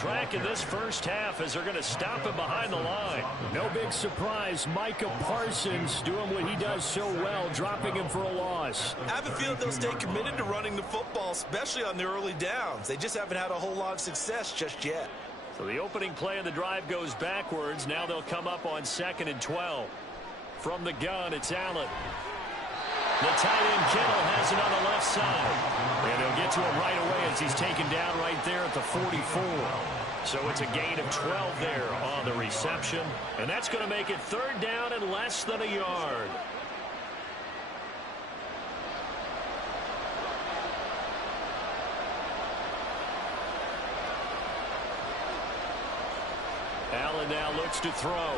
track in this first half as they're going to stop him behind the line. No big surprise. Micah Parsons doing what he does so well, dropping him for a loss. I have a feeling they'll stay committed to running the football, especially on the early downs. They just haven't had a whole lot of success just yet. So the opening play of the drive goes backwards. Now they'll come up on 2nd and 12. From the gun, it's Allen. The tight end Kittle has it on the left side. And he'll get to him right away as he's taken down right there at the 44. So it's a gain of 12 there on the reception. And that's going to make it 3rd down and less than a yard. Allen now looks to throw.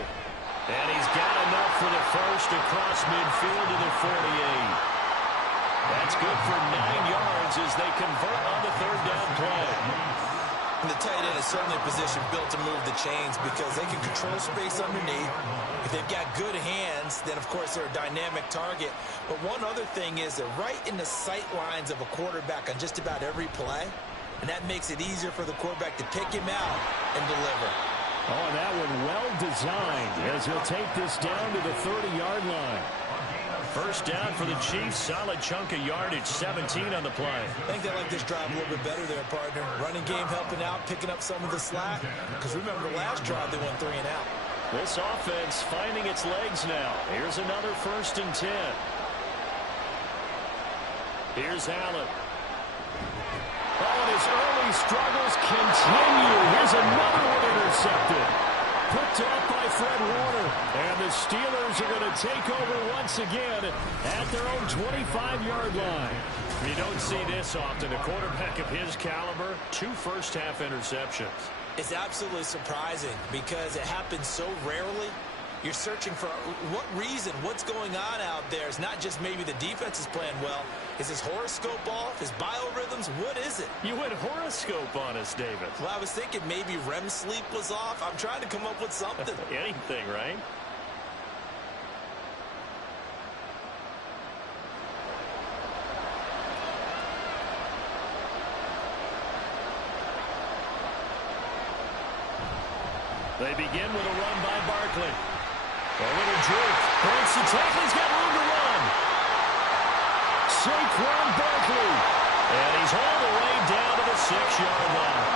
And he's got enough for the first across midfield to the 48. That's good for 9 yards as they convert on the 3rd down play. And the tight end is certainly a position built to move the chains because they can control space underneath. If they've got good hands, then of course they're a dynamic target. But one other thing is they're right in the sight lines of a quarterback on just about every play. And that makes it easier for the quarterback to pick him out and deliver. Oh, and that one well designed as he'll take this down to the 30-yard line. First down for the Chiefs. Solid chunk of yardage, 17 on the play. I think they like this drive a little bit better there, partner. Running game helping out, picking up some of the slack. Because remember, the last drive they went 3 and out. This offense finding its legs now. Here's another 1st and 10. Here's Allen. Oh, and his early struggles continue. Here's another one intercepted. Picked up by Fred Warner. And the Steelers are going to take over once again at their own 25-yard line. You don't see this often. A quarterback of his caliber, 2 first-half interceptions. It's absolutely surprising because it happens so rarely. You're searching for what reason, what's going on out there. It's not just maybe the defense is playing well. Is his horoscope off? His biorhythms? What is it? You went horoscope on us, David. Well, I was thinking maybe REM sleep was off. I'm trying to come up with something. Anything, right? They begin with a run by Barkley. A little juke. Breaks the tackle. He's got room to run. Saquon Barkley. And he's all the way down to the 6-yard line.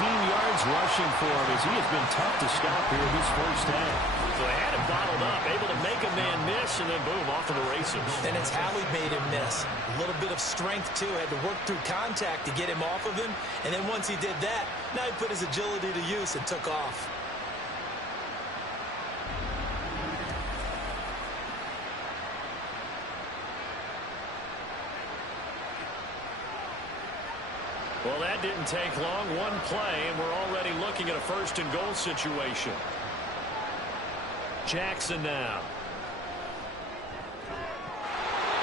118 yards rushing for him as he has been tough to stop here this first half. So they had him bottled up, able to make a man miss, and then boom, off to the races. And it's how he made him miss. A little bit of strength, too. Had to work through contact to get him off of him. And then once he did that, now he put his agility to use and took off. Well, that didn't take long. One play, and we're already looking at a 1st and goal situation. Jackson now.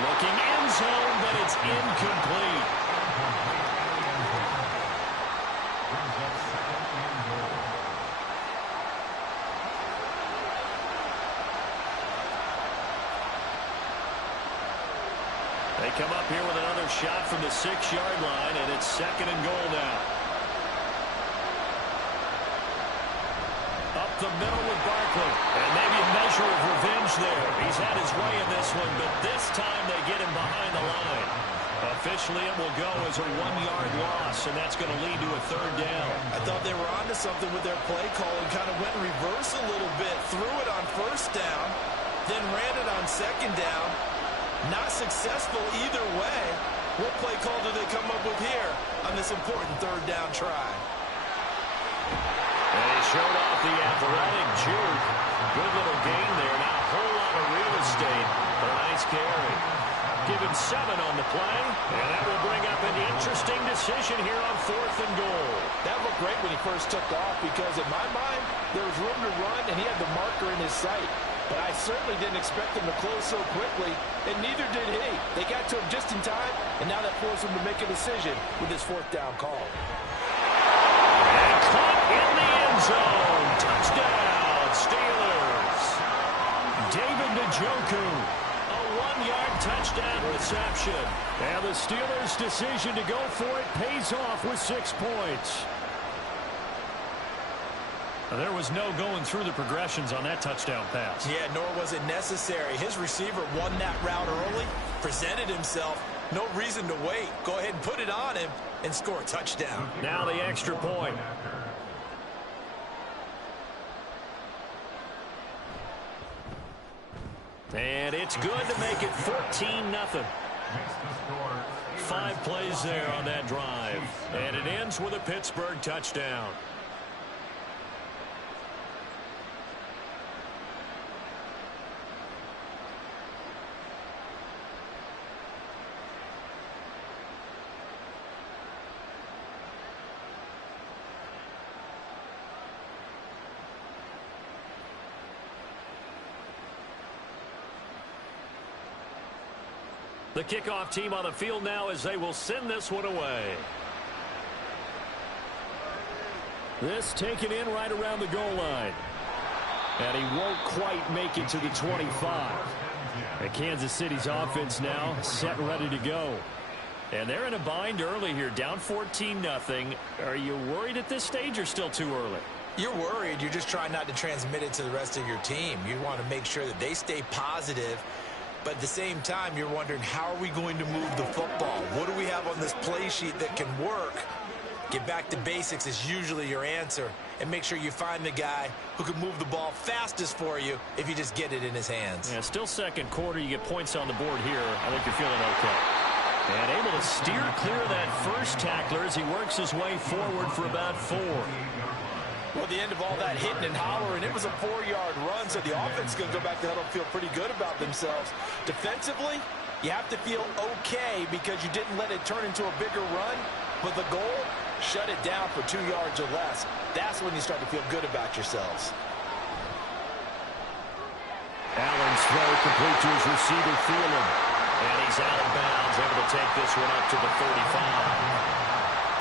Looking end zone, but it's incomplete. They come up here with another shot from the 6-yard line, and it's 2nd and goal now. Up the middle with Barkley. And maybe a measure of revenge there. He's had his way in this one, but this time they get him behind the line. Officially, it will go as a 1-yard loss, and that's going to lead to a 3rd down. I thought they were onto something with their play call and kind of went in reverse a little bit. Threw it on 1st down, then ran it on 2nd down. Not successful either way. What play call do they come up with here on this important 3rd down try? And he showed off the athletic juke. Good little gain there. Not a whole lot of real estate, but a nice carry. Give him 7 on the play, and that will bring up an interesting decision here on 4th and goal. That looked great when he first took off because in my mind, there was room to run, and he had the marker in his sight. But I certainly didn't expect him to close so quickly, and neither did he. They got to him just in time, and now that forced him to make a decision with his 4th down call. And caught in the end zone. Touchdown, Steelers. David Njoku, a 1-yard touchdown reception. And the Steelers' decision to go for it pays off with 6 points. There was no going through the progressions on that touchdown pass. Yeah, nor was it necessary. His receiver won that route early, presented himself. No reason to wait. Go ahead and put it on him and score a touchdown. Now the extra point. And it's good to make it 14-0. 5 plays there on that drive. And it ends with a Pittsburgh touchdown. The kickoff team on the field now as they will send this one away. This taken in right around the goal line. And he won't quite make it to the 25. And Kansas City's offense now set and ready to go. And they're in a bind early here, down 14-0. Are you worried at this stage or still too early? You're worried. You're just trying not to transmit it to the rest of your team. You want to make sure that they stay positive. But at the same time, you're wondering, how are we going to move the football? What do we have on this play sheet that can work? Get back to basics is usually your answer. And make sure you find the guy who can move the ball fastest for you if you just get it in his hands. Yeah, still second quarter. You get points on the board here. I think you're feeling okay. And able to steer clear of that first tackler as he works his way forward for about 4. Well, the end of all that hitting and hollering, it was a 4-yard run, so the offense is going to go back to huddle and feel pretty good about themselves. Defensively, you have to feel okay because you didn't let it turn into a bigger run, but the goal, shut it down for 2 yards or less. That's when you start to feel good about yourselves. Allen's throw complete to his receiver, Thielen. And he's out of bounds, able to take this one up to the 35.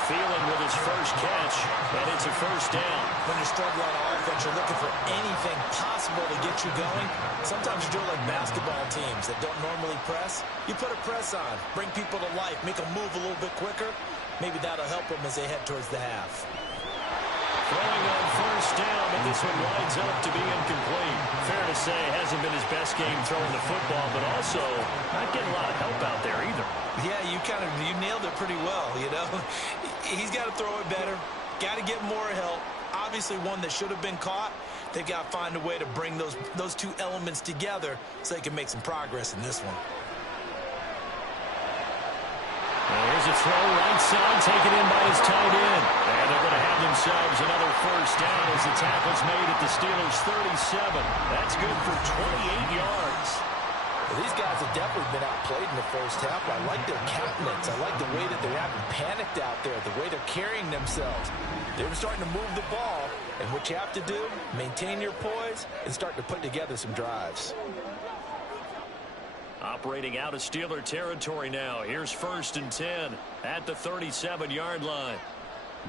Thielen with his first catch, and it's a first down. When you're struggling on offense, you're looking for anything possible to get you going. Sometimes you do it like basketball teams that don't normally press. You put a press on, bring people to life, make them move a little bit quicker. Maybe that'll help them as they head towards the half. Throwing on first down, but this one winds up to be incomplete. Fair to say, hasn't been his best game throwing the football, but also not getting a lot of help out there either. Yeah, you nailed it pretty well, you know. He's got to throw it better, got to get more help. Obviously one that should have been caught. They've got to find a way to bring those two elements together so they can make some progress in this one. Here's a throw right side, taken in by his tight end. And they're going to have themselves another first down as the tackle's made at the Steelers' 37. That's good for 28 yards. Well, these guys have definitely been outplayed in the first half. I like their countenance. I like the way that they're having panicked out there, the way they're carrying themselves. They're starting to move the ball, and what you have to do, maintain your poise and start to put together some drives. Operating out of Steeler territory now. Here's 1st and 10 at the 37-yard line.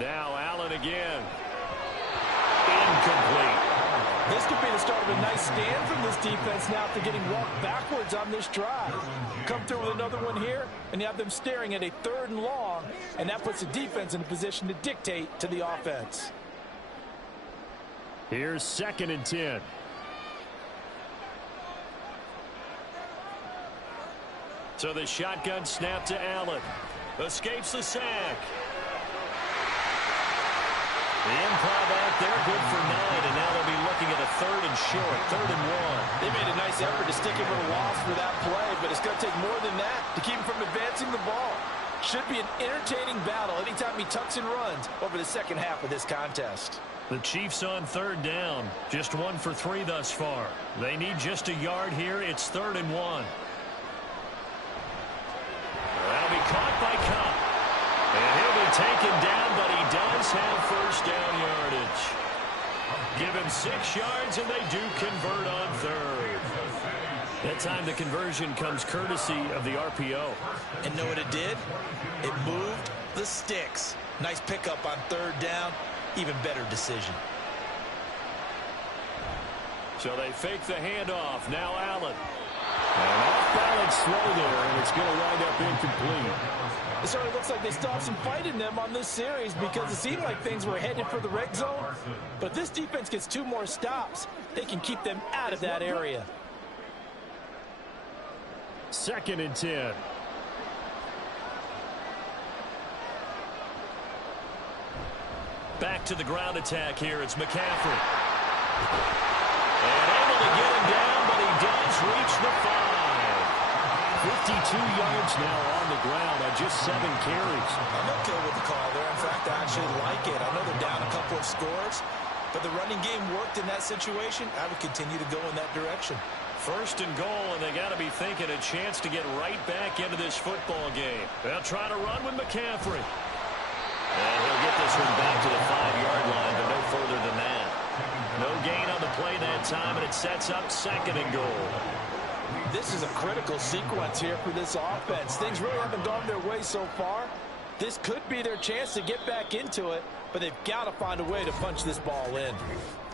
Now Allen again. Incomplete. This could be the start of a nice stand from this defense now after getting walked backwards on this drive. Come through with another one here, and you have them staring at a 3rd and long, and that puts the defense in a position to dictate to the offense. Here's 2nd and 10. So the shotgun snap to Allen. Escapes the sack. The improv out there, good for 9, and now they'll be looking at a 3rd and short, 3rd and 1. They made a nice effort to stick him with a loss for that play, but it's going to take more than that to keep him from advancing the ball. Should be an entertaining battle anytime he tucks and runs over the second half of this contest. The Chiefs on 3rd down, just 1 for 3 thus far. They need just a yard here. It's 3rd and 1. That'll be caught by Cup. And he'll be taken down, but he does have first down yardage. Give him 6 yards, and they do convert on 3rd. That time the conversion comes courtesy of the RPO. And know what it did? It moved the sticks. Nice pickup on 3rd down. Even better decision. So they fake the handoff. Now Allen. And off off-balance throw there, and it's going to wind up incomplete. It certainly looks like they still have some fight in them on this series because it seemed like things were headed for the red zone. But if this defense gets 2 more stops, they can keep them out of that area. 2nd and 10. Back to the ground attack here. It's McCaffrey. And able to get him down, but he does reach the 5. 52 yards now on the ground on just 7 carries. I'm okay with the call there. In fact, I actually like it. I know they're down a couple of scores, but the running game worked in that situation. I would continue to go in that direction. 1st and goal, and they got to be thinking a chance to get right back into this football game. They'll try to run with McCaffrey. And he'll get this one back to the 5-yard line, but no further than that. No gain on the play that time, and it sets up 2nd and goal. This is a critical sequence here for this offense. Things really haven't gone their way so far. This could be their chance to get back into it, but they've got to find a way to punch this ball in.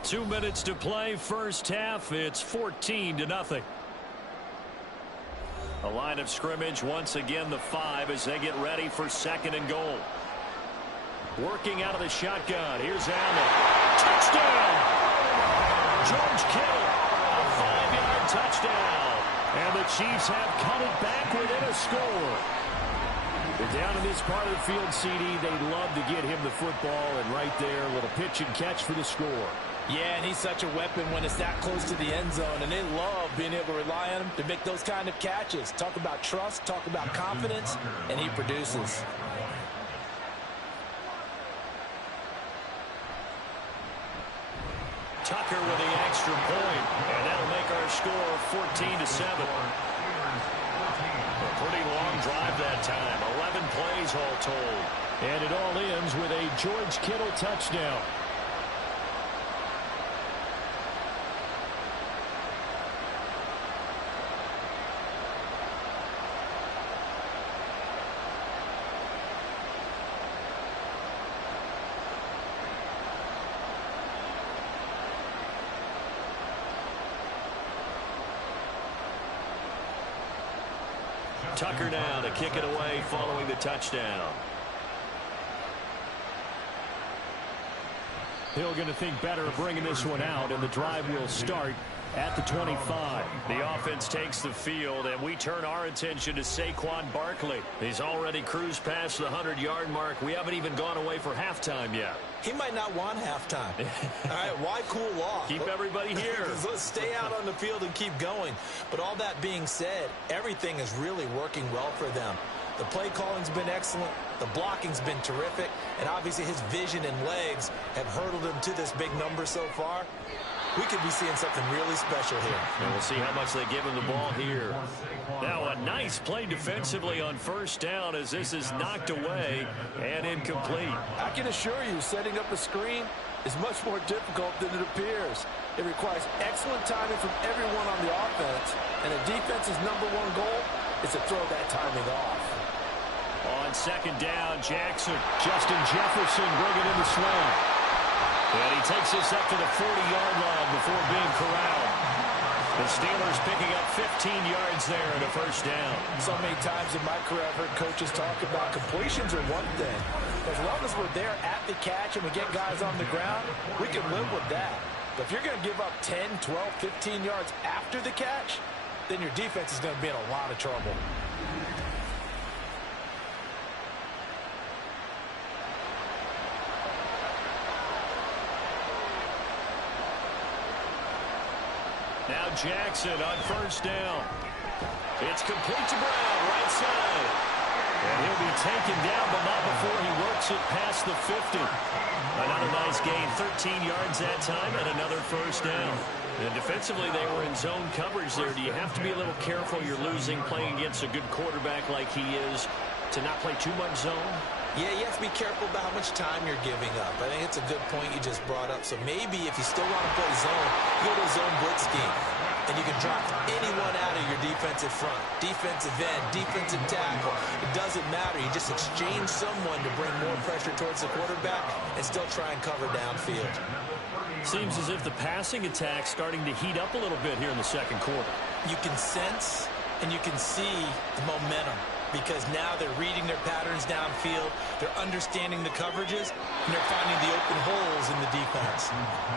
2 minutes to play, first half. It's 14-0. A line of scrimmage, once again the 5 as they get ready for 2nd and goal. Working out of the shotgun. Here's Allen. Touchdown! George Kittle. A 5-yard touchdown. And the Chiefs have cut it back within a score. They're down in this part of the field, CD. They'd love to get him the football, and right there, a little pitch and catch for the score. Yeah, and he's such a weapon when it's that close to the end zone, and they love being able to rely on him to make those kind of catches. Talk about trust, talk about confidence, and he produces. Tucker with the extra point, and that'll make our score 14-7. A pretty long drive that time. 11 plays all told. And it all ends with a George Kittle touchdown. Tucker now to kick it away following the touchdown. Hill going to think better of bringing this one out, and the drive will start at the 25. The offense takes the field, and we turn our attention to Saquon Barkley. He's already cruised past the 100-yard mark. We haven't even gone away for halftime yet. He might not want halftime. All right, why cool off? Keep everybody here. Let's stay out on the field and keep going. But all that being said, everything is really working well for them. The play calling's been excellent. The blocking's been terrific. And obviously his vision and legs have hurdled him to this big number so far. We could be seeing something really special here. And we'll see how much they give him the ball here. Now a nice play defensively on 1st down as this is knocked away and incomplete. I can assure you, setting up a screen is much more difficult than it appears. It requires excellent timing from everyone on the offense, and the defense's #1 goal is to throw that timing off. On 2nd down, Jackson. Justin Jefferson bringing in the slam. And he takes this up to the 40-yard line before being corralled. The Steelers picking up 15 yards there at a 1st down. So many times in my career I've heard coaches talk about completions are one thing. As long as we're there at the catch and we get guys on the ground, we can live with that. But if you're going to give up 10, 12, 15 yards after the catch, then your defense is going to be in a lot of trouble. Now Jackson on 1st down. It's complete to Brown, right side. And he'll be taken down, but not before he works it past the 50. Another nice gain, 13 yards that time, and another 1st down. And defensively, they were in zone coverage there. Do you have to be a little careful? You're losing, playing against a good quarterback like he is, to not play too much zone? Yeah, you have to be careful about how much time you're giving up. I think it's a good point you just brought up. So maybe if you still want to play zone, you go to a zone blitz scheme. And you can drop anyone out of your defensive front. Defensive end, defensive tackle. It doesn't matter. You just exchange someone to bring more pressure towards the quarterback and still try and cover downfield. Seems as if the passing attack's starting to heat up a little bit here in the 2nd quarter. You can sense and you can see the momentum because now they're reading their patterns downfield, they're understanding the coverages, and they're finding the open holes in the defense.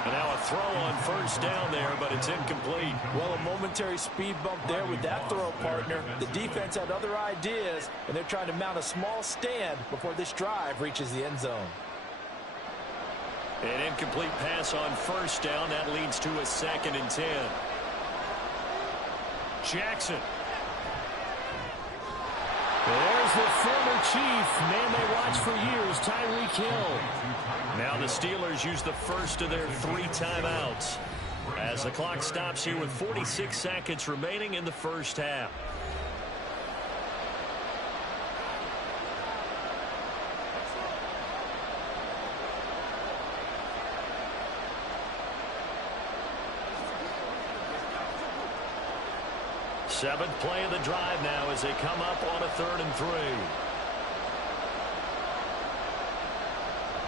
And now a throw on first down there, but it's incomplete. Well, a momentary speed bump there with that throw, partner. The defense had other ideas, and they're trying to mount a small stand before this drive reaches the end zone. An incomplete pass on first down. That leads to a 2nd and 10. Jackson. There's the former Chief, man they watched for years, Tyreek Hill. Now the Steelers use the first of their 3 timeouts as the clock stops here with 46 seconds remaining in the first half. Seventh play of the drive now as they come up on a 3rd and 3.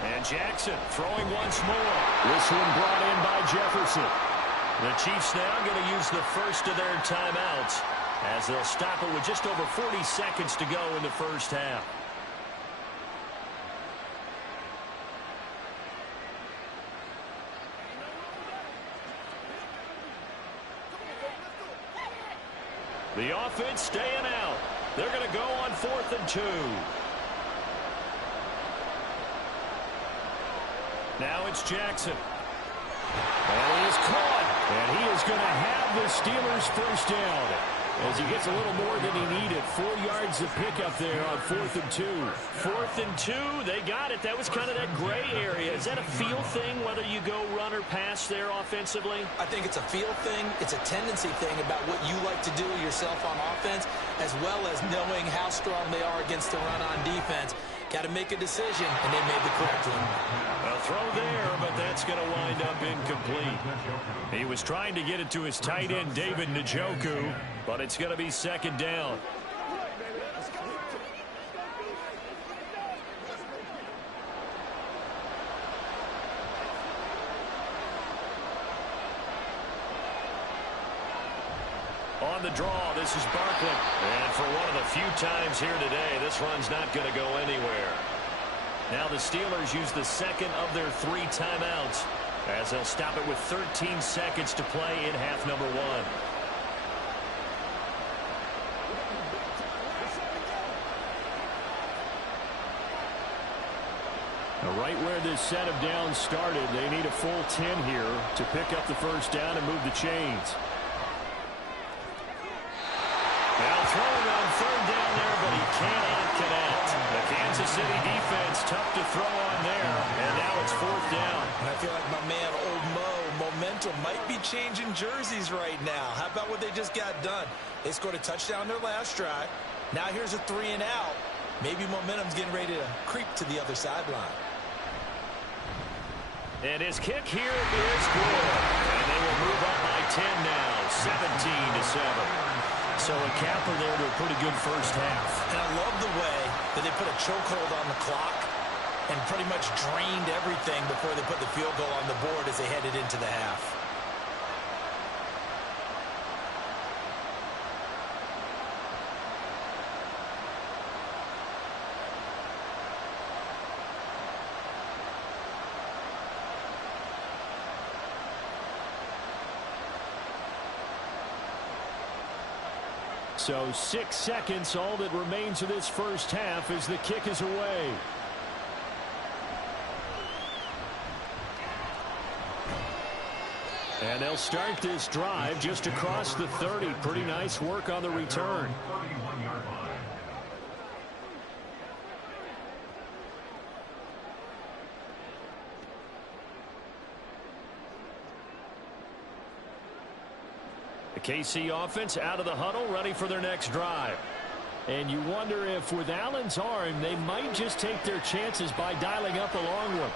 And Jackson throwing once more. This one brought in by Jefferson. The Chiefs now going to use the first of their timeouts as they'll stop it with just over 40 seconds to go in the first half. The offense staying out. They're going to go on 4th and 2. Now it's Jackson. And he is caught. And he is going to have the Steelers first down as he gets a little more than he needed. 4 yards of pickup there on 4th and 2. 4th and 2, they got it. That was kind of that gray area. Is that a feel thing, whether you go run or pass there offensively? I think it's a feel thing. It's a tendency thing about what you like to do yourself on offense, as well as knowing how strong they are against the run on defense. Got to make a decision, and they made the correct one. A throw there, but that's going to wind up incomplete. He was trying to get it to his tight end, David Njoku, but it's going to be 2nd down. On the draw, this is Barkley. And for one of the few times here today, this run's not going to go anywhere. Now the Steelers use the 2nd of their 3 timeouts as they'll stop it with 13 seconds to play in half number 1. Now right where this set of downs started, they need a full 10 here to pick up the first down and move the chains. Now throwing on 3rd down there, but he cannot connect. The Kansas City defense tough to throw on there, and now it's 4th down. I feel like my man, Old Mo, momentum might be changing jerseys right now. How about what they just got done? They scored a touchdown their last drive. Now here's a 3 and out. Maybe momentum's getting ready to creep to the other sideline. And his kick here is good. And they will move up by 10 now, 17-7. So a capper there to a pretty good first half. And I love the way that they put a chokehold on the clock and pretty much drained everything before they put the field goal on the board as they headed into the half. So 6 seconds, all that remains of this first half as the kick is away. And they'll start this drive just across the 30. Pretty nice work on the return. The KC offense out of the huddle, ready for their next drive. And you wonder if with Allen's arm, they might just take their chances by dialing up a long one.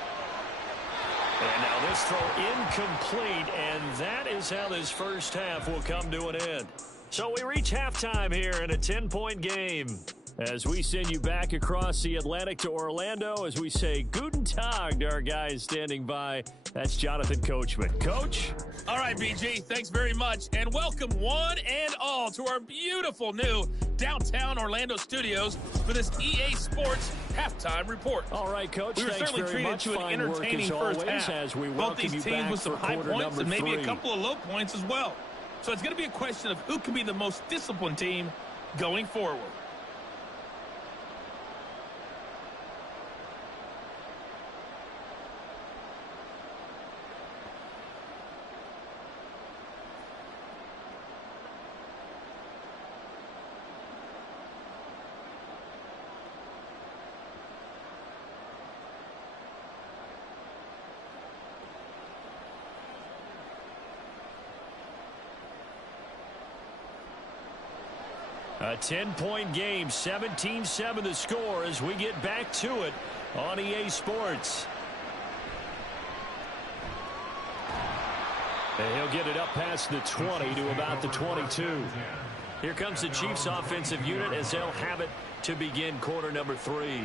And now this throw incomplete, and that is how this first half will come to an end. So we reach halftime here in a 10-point game. As we send you back across the Atlantic to Orlando, as we say Guten Tag to our guys standing by. That's Jonathan Coachman. Coach? All right, BG, thanks very much. And welcome one and all to our beautiful new downtown Orlando studios for this EA Sports Halftime Report. All right, Coach, we were thanks certainly very treated much. to an Fine entertaining work first as half. as we Both these teams back with some high points and maybe a couple of low points as well. So it's going to be a question of who can be the most disciplined team going forward. A 10-point game, 17-7 the score as we get back to it on EA Sports. And he'll get it up past the 20 to about the 22. Here comes the Chiefs offensive unit as they'll have it to begin quarter number 3.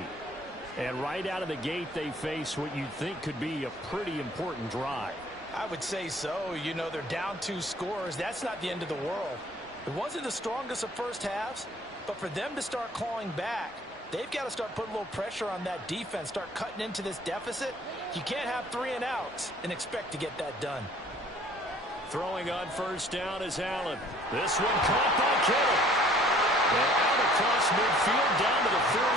And right out of the gate, they face what you'd think could be a pretty important drive. I would say so. You know, they're down 2 scores. That's not the end of the world. It wasn't the strongest of first halves, but for them to start clawing back, they've got to start putting a little pressure on that defense, start cutting into this deficit. You can't have 3 and outs and expect to get that done. Throwing on first down is Allen. This one caught by Kittle. And out across midfield down to the 45.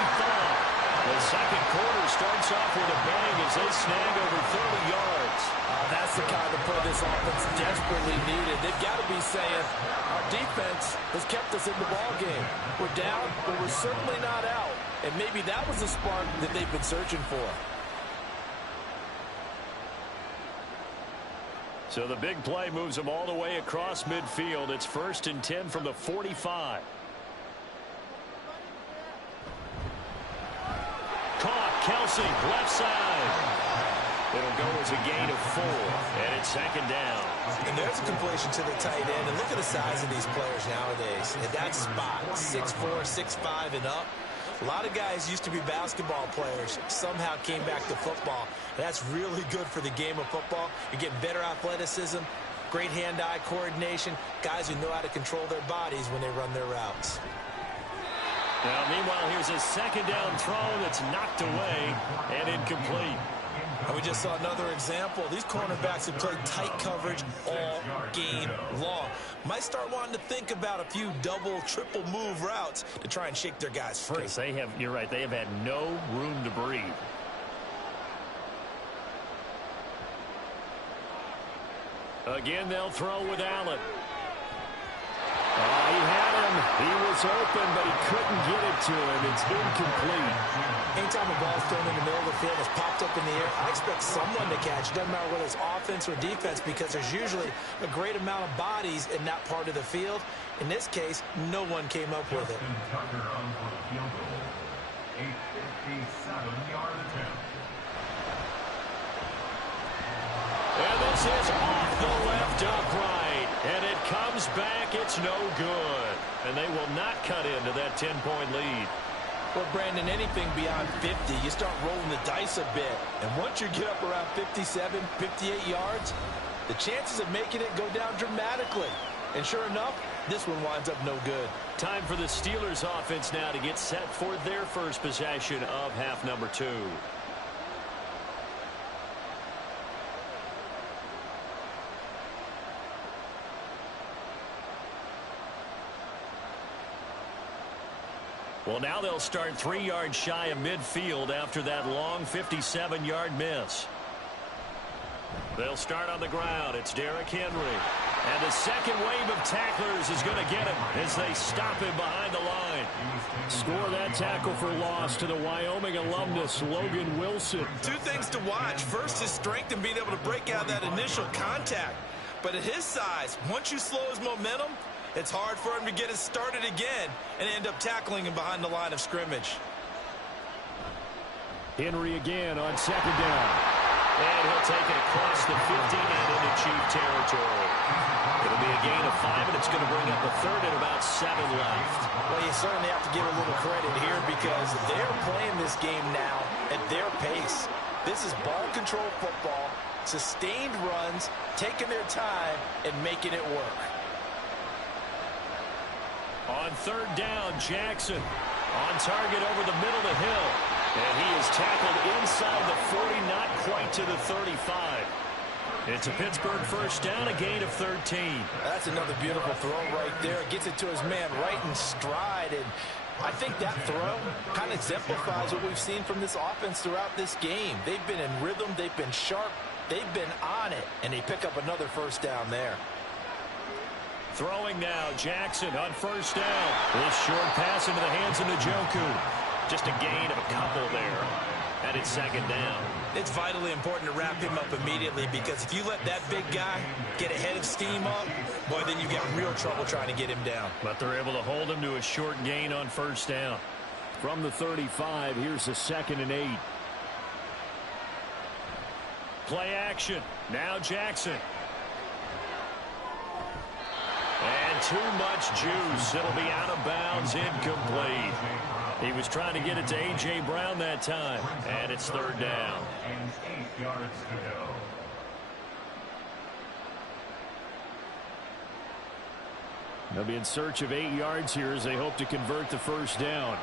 The second quarter starts off with a bang as they snag over 30 yards. That's the kind of play this offense desperately needed. They've got to be saying, our defense has kept us in the ball game. We're down, but we're certainly not out. And maybe that was the spark that they've been searching for. So the big play moves them all the way across midfield. It's 1st and 10 from the 45. Caught, Kelsey, left side. It'll go as a gain of 4, and it's 2nd down. And there's a completion to the tight end. And look at the size of these players nowadays. At that spot, 6'4", 6'5", and up. A lot of guys used to be basketball players, somehow came back to football. That's really good for the game of football. You're getting better athleticism, great hand-eye coordination, guys who know how to control their bodies when they run their routes. Now, meanwhile, here's a 2nd down throw that's knocked away and incomplete. And we just saw another example. These cornerbacks have played tight coverage all game long. Might start wanting to think about a few double, triple move routes to try and shake their guys free. Because they have, you're right, they have had no room to breathe. Again, they'll throw with Allen. He had him. He was open, but he couldn't get it to him. It's incomplete. Anytime a ball's thrown in the middle of the field, it's popped up in the air, I expect someone to catch. It doesn't matter whether it's offense or defense, because there's usually a great amount of bodies in that part of the field. In this case, no one came up with it. And this is off the left upright. And it comes back. It's no good. And they will not cut into that 10-point lead. Well, Brandon, anything beyond 50, you start rolling the dice a bit. And once you get up around 57, 58 yards, the chances of making it go down dramatically. And sure enough, this one winds up no good. Time for the Steelers offense now to get set for their first possession of half number 2. Well, now they'll start 3 yards shy of midfield after that long 57-yard miss. They'll start on the ground. It's Derrick Henry. And the second wave of tacklers is going to get him as they stop him behind the line. Score that tackle for loss to the Wyoming alumnus, Logan Wilson. 2 things to watch. First, his strength and being able to break out that initial contact. But at his size, once you slow his momentum, it's hard for him to get it started again and end up tackling him behind the line of scrimmage. Henry again on 2nd down. And he'll take it across the 15 and into Chief territory. It'll be a gain of 5, and it's going to bring up a third and about 7 left. Well, you certainly have to give a little credit here because they're playing this game now at their pace. This is ball control football, sustained runs, taking their time, and making it work. On third down, Jackson on target over the middle of the hill. And he is tackled inside the 40, not quite to the 35. It's a Pittsburgh first down, a gain of 13. That's another beautiful throw right there. Gets it to his man right in stride. And I think that throw kind of exemplifies what we've seen from this offense throughout this game. They've been in rhythm. They've been sharp. They've been on it. And they pick up another first down there. Throwing now, Jackson on first down. This short pass into the hands of Njoku. Just a gain of a couple there. And it's second down. It's vitally important to wrap him up immediately because if you let that big guy get ahead of steam up, boy, then you've got real trouble trying to get him down. But they're able to hold him to a short gain on first down. From the 35, here's a 2nd and 8. Play action. Now Jackson. And too much juice. It'll be out of bounds, incomplete. He was trying to get it to A.J. Brown that time. And it's third down. And 8 yards to go. They'll be in search of 8 yards here as they hope to convert the first down.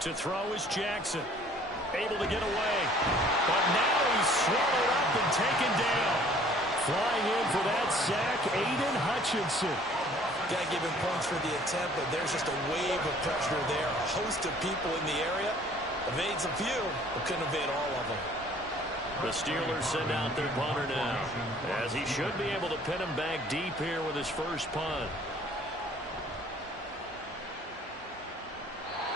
To throw is Jackson. Able to get away. But now he's swallowed up and taken down. Flying in for that sack, Aiden Hutchinson. Got to give him points for the attempt, but there's just a wave of pressure there. A host of people in the area. Evades a few, but couldn't evade all of them. The Steelers send out their punter now, as he should be able to pin him back deep here with his first punt.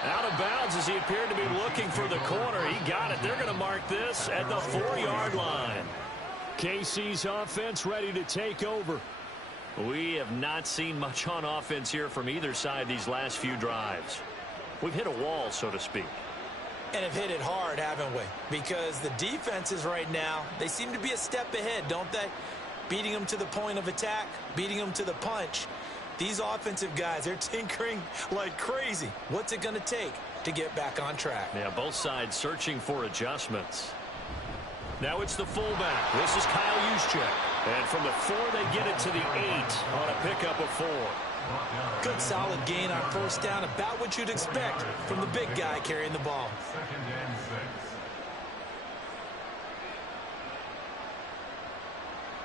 Out of bounds as he appeared to be looking for the corner. He got it. They're going to mark this at the 4-yard line. KC's offense ready to take over. We have not seen much on offense here from either side these last few drives. We've hit a wall, so to speak. And have hit it hard, haven't we? Because the defenses right now, they seem to be a step ahead, don't they? Beating them to the point of attack, beating them to the punch. These offensive guys, they're tinkering like crazy. What's it going to take to get back on track? Yeah, both sides searching for adjustments. Now it's the fullback. This is Kyle Juszczyk. And from the 4, they get it to the 8 on a pickup of 4. Good solid gain on first down, about what you'd expect from the big guy carrying the ball. 2nd and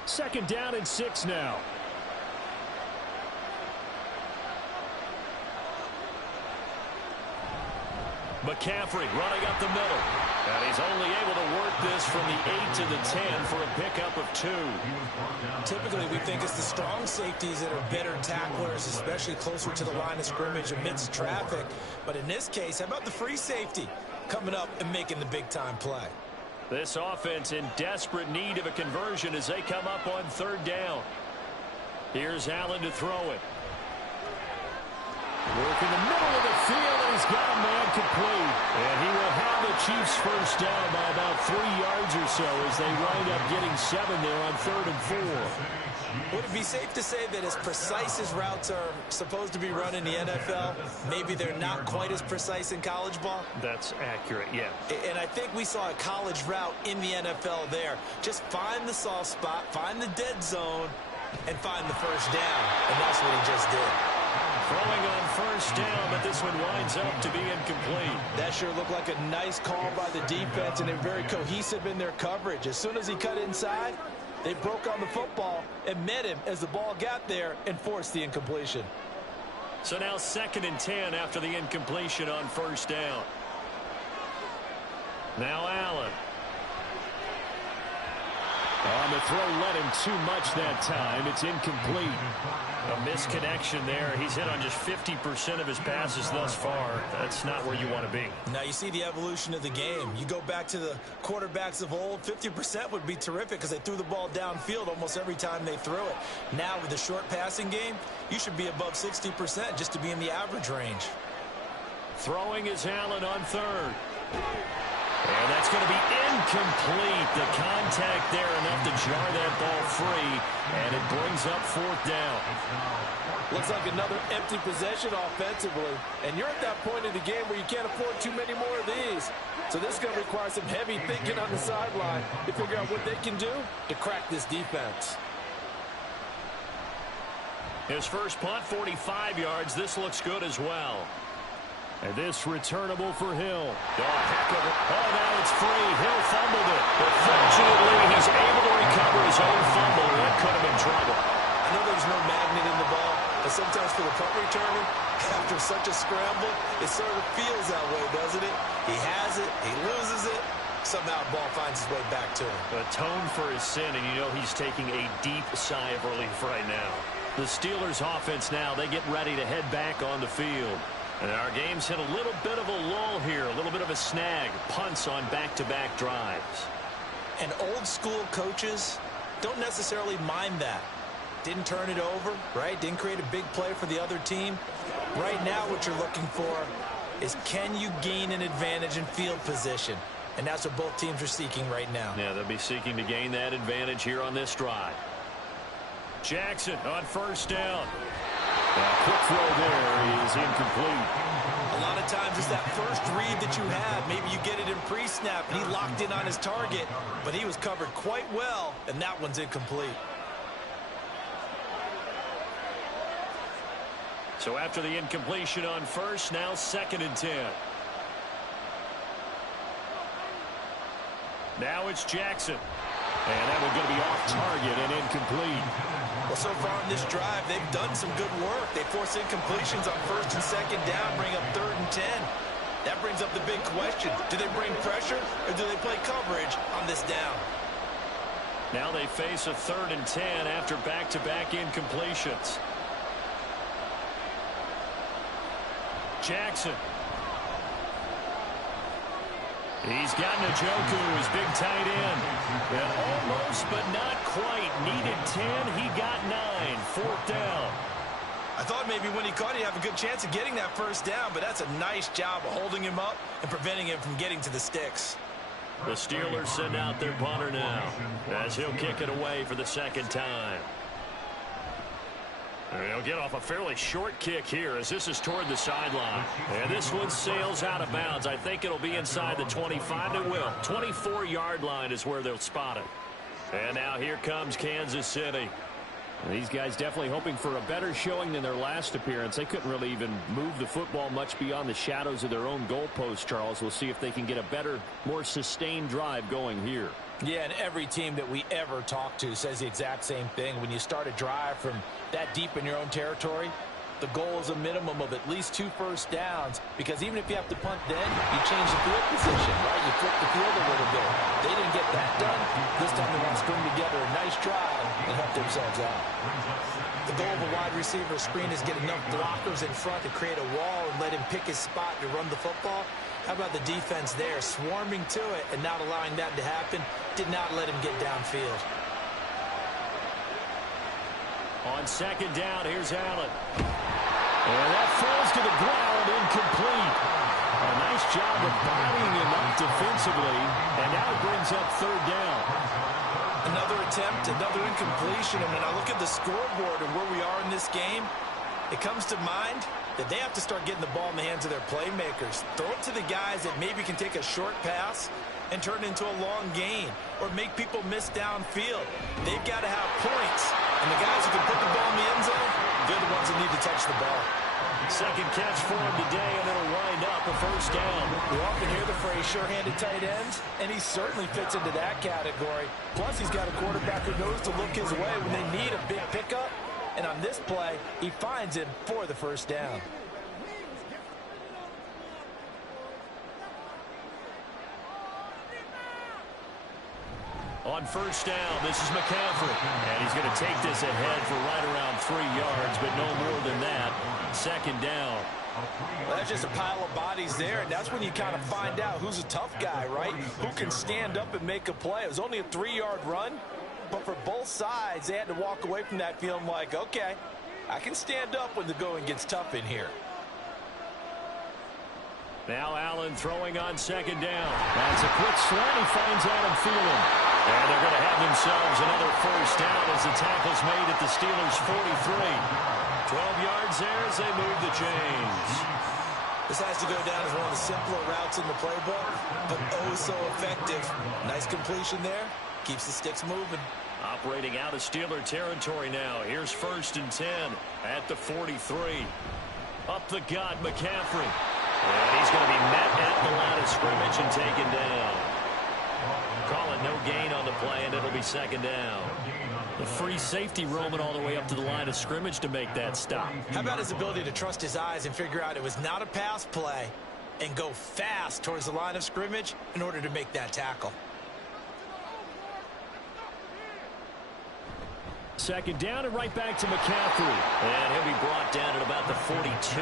6. 2nd down and 6 now. McCaffrey running up the middle. And he's only able to work this from the 8 to the 10 for a pickup of 2. Typically, we think it's the strong safeties that are better tacklers, especially closer to the line of scrimmage amidst traffic. But in this case, how about the free safety coming up and making the big-time play? This offense in desperate need of a conversion as they come up on third down. Here's Allen to throw it. Work in the middle of the field, and he's got a man complete. And he will have the Chiefs first down by about 3 yards or so as they wind up getting 7 there on 3rd and 4. Would it be safe to say that as precise as routes are supposed to be run in the NFL, maybe they're not quite as precise in college ball? That's accurate, yeah. And I think we saw a college route in the NFL there. Just find the soft spot, find the dead zone, and find the first down. And that's what he just did. Throwing on first down, but this one winds up to be incomplete. That sure looked like a nice call by the defense, and they're very cohesive in their coverage. As soon as he cut inside, they broke on the football and met him as the ball got there and forced the incompletion. So now 2nd and 10 after the incompletion on first down. Now Allen. On the throw, led him too much that time. It's incomplete. A misconnection there. He's hit on just 50% of his passes thus far. That's not where you want to be. Now you see the evolution of the game. You go back to the quarterbacks of old, 50% would be terrific because they threw the ball downfield almost every time they threw it. Now with the short passing game, you should be above 60% just to be in the average range. Throwing is Allen on third. And that's going to be incomplete. The contact there enough to jar that ball free, and it brings up fourth down. Looks like another empty possession offensively, and you're at that point in the game where you can't afford too many more of these. So this is going to require some heavy thinking on the sideline to figure out what they can do to crack this defense. His first punt, 45 yards. This looks good as well. And this returnable for Hill. Oh, now it's free. Hill fumbled it. But fortunately, he's able to recover his own fumble. That could have been trouble. I know there's no magnet in the ball, but sometimes for the punt returner, after such a scramble, it sort of feels that way, doesn't it? He has it. He loses it. Somehow the ball finds its way back to him. Atone for his sin, and you know he's taking a deep sigh of relief right now. The Steelers' offense now, they get ready to head back on the field. And our game's hit a little bit of a lull here, a little bit of a snag. Punts on back-to-back drives. And old-school coaches don't necessarily mind that. Didn't turn it over, right? Didn't create a big play for the other team. Right now what you're looking for is, can you gain an advantage in field position? And that's what both teams are seeking right now. Yeah, they'll be seeking to gain that advantage here on this drive. Jackson on first down. Quick throw there is incomplete. A lot of times it's that first read that you have. Maybe you get it in pre-snap and he locked in on his target, but he was covered quite well, and that one's incomplete. So after the incompletion on first, now 2nd and 10. Now it's Jackson. And that one's going to be off target and incomplete. Well, so far in this drive, they've done some good work. They force incompletions on 1st and 2nd down, bring up 3rd and 10. That brings up the big question. Do they bring pressure or do they play coverage on this down? Now they face a 3rd and 10 after back-to-back incompletions. Jackson. He's got Njoku, his big tight end. And almost, but not quite. Needed 10. He got 9. 4th down. I thought maybe when he caught it, he'd have a good chance of getting that first down, but that's a nice job of holding him up and preventing him from getting to the sticks. The Steelers send out their punter now as he'll kick it away for the 2nd time. He'll get off a fairly short kick here as this is toward the sideline. And this one sails out of bounds. I think it'll be inside the 25. It will. 24-yard line is where they'll spot it. And now here comes Kansas City. These guys definitely hoping for a better showing than their last appearance. They couldn't really even move the football much beyond the shadows of their own goalpost, Charles. We'll see if they can get a better, more sustained drive going here. Yeah, and every team that we ever talk to says the exact same thing. When you start a drive from that deep in your own territory, the goal is a minimum of at least 2 first downs, because even if you have to punt then, you change the field position, right? You flip the field a little bit. They didn't get that done. This time they want to string together a nice drive and help themselves out. The goal of a wide receiver screen is get enough blockers in front to create a wall and let him pick his spot to run the football. How about the defense there, swarming to it and not allowing that to happen? Did not let him get downfield. On 2nd down, here's Allen. And that falls to the ground, incomplete. A nice job of bodying him up defensively, and now it brings up 3rd down. Another attempt, another incompletion, and when I look at the scoreboard and where we are in this game, it comes to mind that they have to start getting the ball in the hands of their playmakers. Throw it to the guys that maybe can take a short pass and turn it into a long gain or make people miss downfield. They've got to have points, and the guys who can put the ball in the end zone, they're the ones that need to touch the ball. 2nd catch for him today, and it'll wind up a 1st down. We often hear the phrase sure-handed tight ends, and he certainly fits into that category. Plus, he's got a quarterback who knows to look his way when they need a big pickup. And on this play, he finds him for the 1st down. On 1st down, this is McCaffrey. And he's going to take this ahead for right around 3 yards, but no more than that. 2nd down. Well, that's just a pile of bodies there, and that's when you kind of find out who's a tough guy, right? Who can stand up and make a play. It was only a 3-yard run, but for both sides, they had to walk away from that feeling like, okay, I can stand up when the going gets tough in here. Now Allen throwing on second down. That's a quick slant. He finds Adam Thielen. And they're going to have themselves another first down as the tackle's made at the Steelers' 43. 12 yards there as they move the chains. This has to go down as one of the simpler routes in the playbook, but oh so effective. Nice completion there. Keeps the sticks moving. Operating out of Steeler territory now. Here's 1st and 10 at the 43. Up the gut, McCaffrey. And he's going to be met at the line of scrimmage and taken down. Call it no gain on the play, and it'll be 2nd down. The free safety roaming all the way up to the line of scrimmage to make that stop. How about his ability to trust his eyes and figure out it was not a pass play and go fast towards the line of scrimmage in order to make that tackle? 2nd down and right back to McCaffrey. And he'll be brought down at about the 42.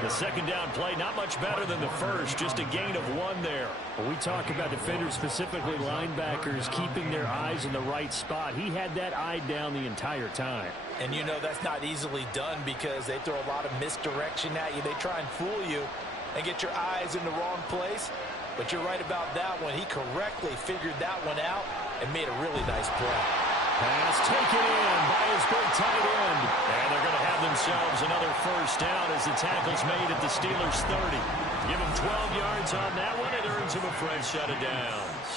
The 2nd down play, not much better than the first, just a gain of 1 there. When we talk about defenders, specifically linebackers, keeping their eyes in the right spot, he had that eye down the entire time. And you know that's not easily done because they throw a lot of misdirection at you. They try and fool you and get your eyes in the wrong place. But you're right about that one. He correctly figured that one out and made a really nice play. Pass taken in by his big tight end. And they're going to have themselves another first down as the tackle's made at the Steelers' 30. Give him 12 yards on that one. It earns him a fresh set of downs.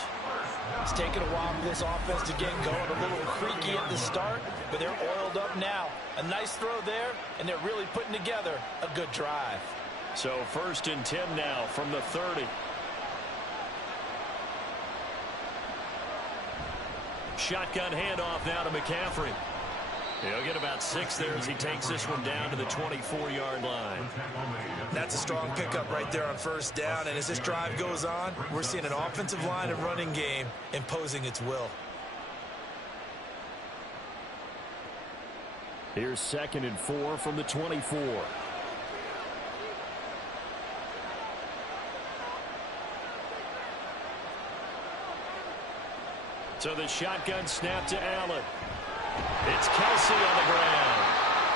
It's taken a while for this offense to get going. A little creaky at the start, but they're oiled up now. A nice throw there, and they're really putting together a good drive. So 1st and 10 now from the 30. Shotgun handoff now to McCaffrey. He'll get about 6 there as he takes this one down to the 24-yard line. That's a strong pickup right there on 1st down. And as this drive goes on, we're seeing an offensive line and running game imposing its will. Here's 2nd and 4 from the 24. So the shotgun snap to Allen. It's Kelsey on the ground.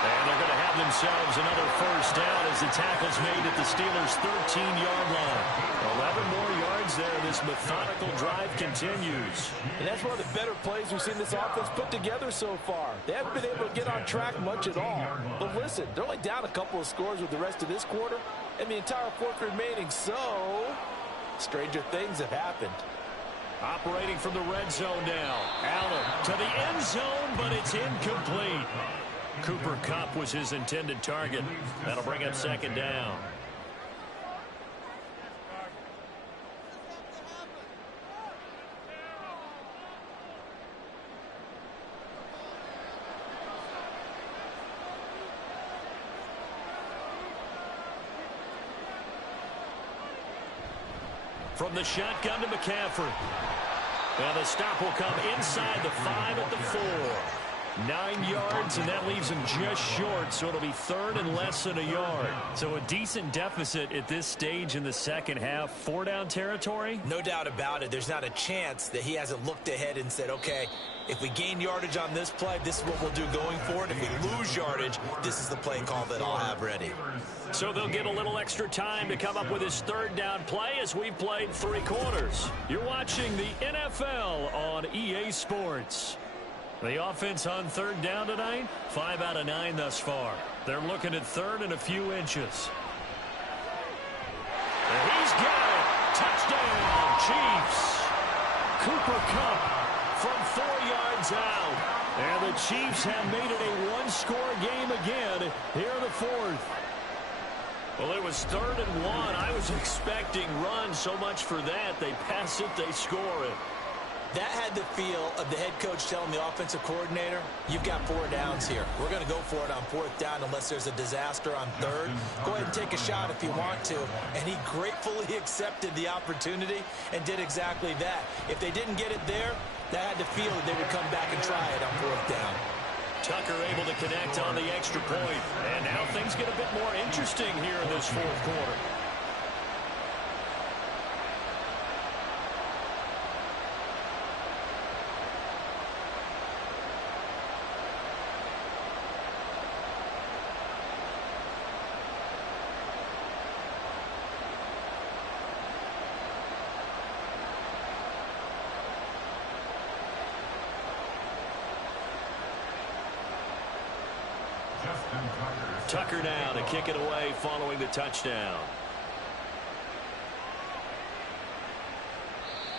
And they're going to have themselves another first down as the tackle's made at the Steelers' 13-yard line. 11 more yards there. This methodical drive continues. And that's one of the better plays we've seen this offense put together so far. They haven't been able to get on track much at all. But listen, they're only down a couple of scores with the rest of this quarter and the entire 4th remaining. So, stranger things have happened. Operating from the red zone now. Allen to the end zone, but it's incomplete. Cooper Kupp was his intended target. That'll bring up 2nd down. From the shotgun to McCaffrey. And the stop will come inside the 5 at the 4. 9 yards, and that leaves him just short, so it'll be 3rd and less than a yard. So a decent deficit at this stage in the second half. 4-down territory? No doubt about it. There's not a chance that he hasn't looked ahead and said, okay, if we gain yardage on this play, this is what we'll do going forward. If we lose yardage, this is the play call that I'll have ready. So they'll get a little extra time to come up with his 3rd down play as we've played 3 quarters. You're watching the NFL on EA Sports. The offense on 3rd down tonight, 5 out of 9 thus far. They're looking at 3rd and a few inches. And he's got it. Touchdown, Chiefs. Cooper Kupp From 4 yards out. And the Chiefs have made it a one-score game again here in the 4th. Well, it was 3rd and 1. I was expecting run so much for that. They pass it, they score it. That had the feel of the head coach telling the offensive coordinator, you've got 4 downs here. We're going to go for it on 4th down unless there's a disaster on 3rd. Go ahead and take a shot if you want to. And he gratefully accepted the opportunity and did exactly that. If they didn't get it there, that had the feel that they would come back and try it on 4th down. Tucker able to connect on the extra point. And now things get a bit more interesting here in this 4th quarter. Tucker now to kick it away following the touchdown.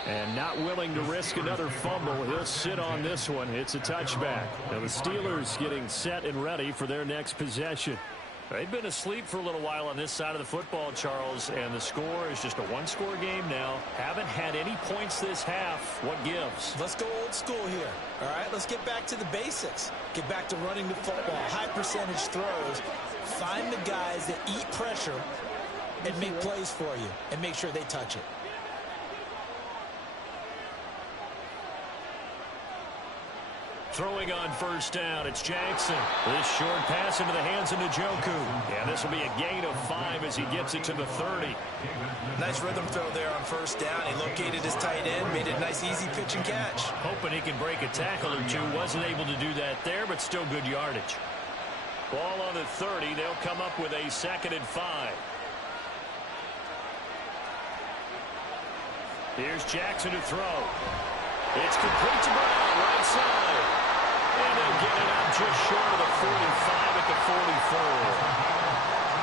And not willing to risk another fumble. He'll sit on this one. It's a touchback. Now the Steelers getting set and ready for their next possession. They've been asleep for a little while on this side of the football, Charles, and the score is just a one-score game now. Haven't had any points this half. What gives? Let's go old school here. All right, let's get back to the basics. Get back to running the football, high percentage throws. Find the guys that eat pressure and make plays for you and make sure they touch it. Throwing on first down, it's Jackson. This short pass into the hands of Njoku. Yeah, this will be a gain of 5 as he gets it to the 30. Nice rhythm throw there on first down. He located his tight end, made it a nice, easy pitch and catch. Hoping he can break a tackle or two. Wasn't able to do that there, but still good yardage. Ball on the 30. They'll come up with a 2nd and 5. Here's Jackson to throw. It's complete to Brown, right side. And they'll get it out just short of the 45 at the 44.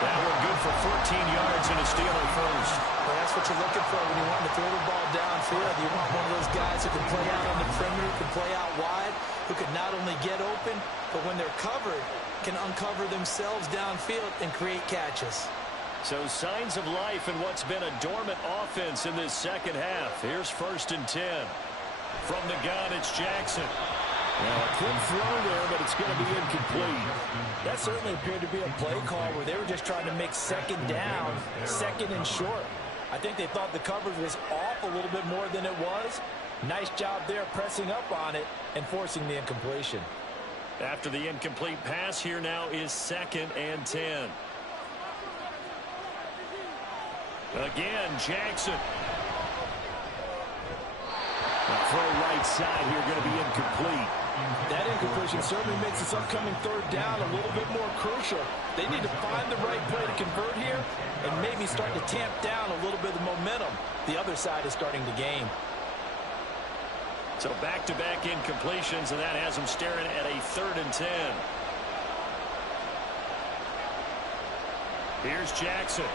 That one good for 14 yards and a Steeler first. Well, that's what you're looking for when you want to throw the ball downfield. You want one of those guys who can play out on the perimeter, can play out wide, who can not only get open, but when they're covered, can uncover themselves downfield and create catches. So signs of life in what's been a dormant offense in this second half. Here's 1st and 10. From the gun, it's Jackson. Well, a quick throw there, but it's going to be incomplete. That certainly appeared to be a play call where they were just trying to make 2nd down, 2nd and short. I think they thought the coverage was off a little bit more than it was. Nice job there pressing up on it and forcing the incompletion. After the incomplete pass, here now is 2nd and 10. Again, Jackson. Throw right side here going to be incomplete. That incompletion certainly makes this upcoming 3rd down a little bit more crucial. They need to find the right play to convert here and maybe start to tamp down a little bit of momentum. The other side is starting to gain. So back-to-back incompletions, and that has them staring at a 3rd and 10. Here's Jackson.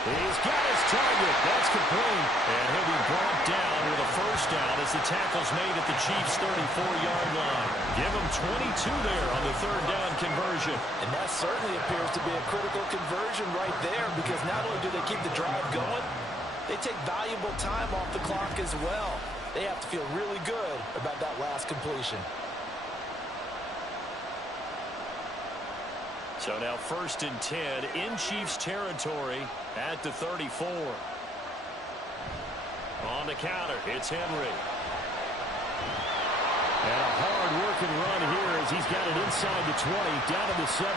He's got his target. That's complete. And he'll be brought down with a 1st down as the tackle's made at the Chiefs' 34-yard line. Give him 22 there on the 3rd down conversion. And that certainly appears to be a critical conversion right there, because not only do they keep the drive going, they take valuable time off the clock as well. They have to feel really good about that last completion. So now 1st and 10 in Chiefs territory at the 34. On the counter, it's Henry. And a hard-working run here as he's got it inside the 20, down to the 17.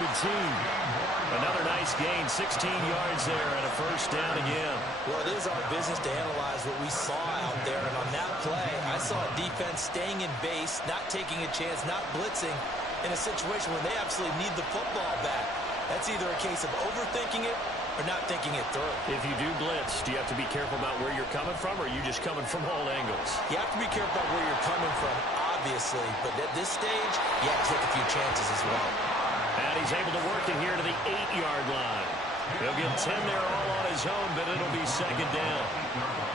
Another nice gain, 16 yards there, and a 1st down again. Well, it is our business to analyze what we saw out there, and on that play, I saw a defense staying in base, not taking a chance, not blitzing, in a situation where they absolutely need the football back. That's either a case of overthinking it or not thinking it through. If you do blitz, do you have to be careful about where you're coming from, or are you just coming from all angles? You have to be careful about where you're coming from, obviously, but at this stage, you have to take a few chances as well. And he's able to work it here to the 8-yard line. He'll get 10 there all on his own, but it'll be 2nd down.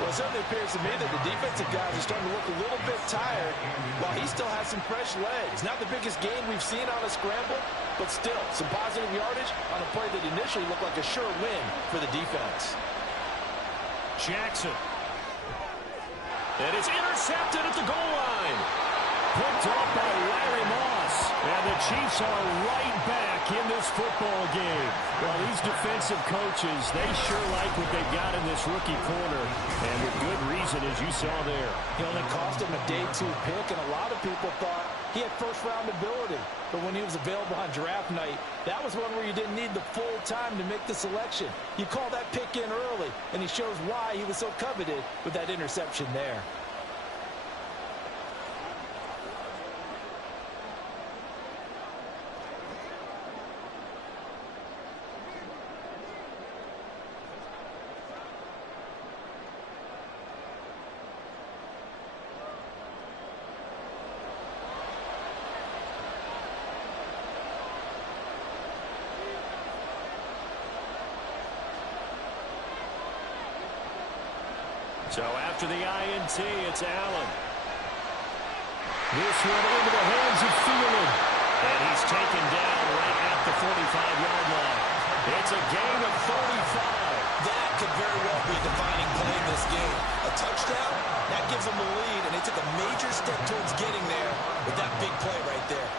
Well, it certainly appears to me that the defensive guys are starting to look a little bit tired while he still has some fresh legs. Not the biggest gain we've seen on a scramble, but still some positive yardage on a play that initially looked like a sure win for the defense. Jackson. And it's intercepted at the goal line. Picked off by Larry Moss. And the Chiefs are right back in this football game. Well, these defensive coaches, they sure like what they've got in this rookie corner. And with good reason, as you saw there. He only cost him a day 2 pick, and a lot of people thought he had 1st-round ability. But when he was available on draft night, that was one where you didn't need the full time to make the selection. You call that pick in early, and he shows why he was so coveted with that interception there. So after the INT, it's Allen. This one into the hands of Thielen. And he's taken down right at the 45-yard line. It's a gain of 35. That could very well be a defining play in this game. A touchdown, that gives them the lead, and they took a major step towards getting there with that big play right there.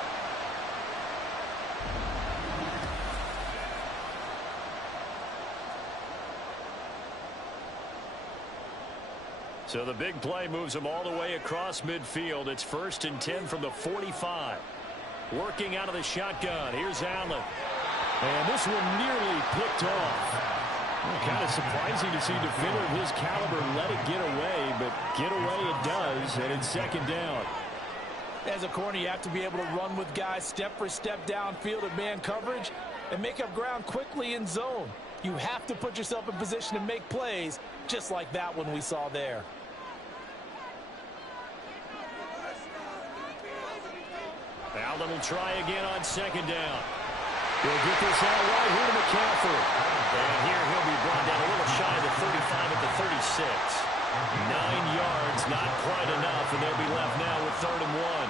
So the big play moves them all the way across midfield. It's 1st and 10 from the 45. Working out of the shotgun. Here's Allen. And this one nearly picked off. Kind of surprising to see a defender of his caliber let it get away, but get away it does, and it's 2nd down. As a corner, you have to be able to run with guys step for step downfield at man coverage and make up ground quickly in zone. You have to put yourself in position to make plays, just like that one we saw there. Allen will try again on 2nd down. He'll get this out right here to McCaffrey. And here he'll be brought down a little shy of the 35 at the 36. 9 yards, not quite enough, and they'll be left now with 3rd and 1.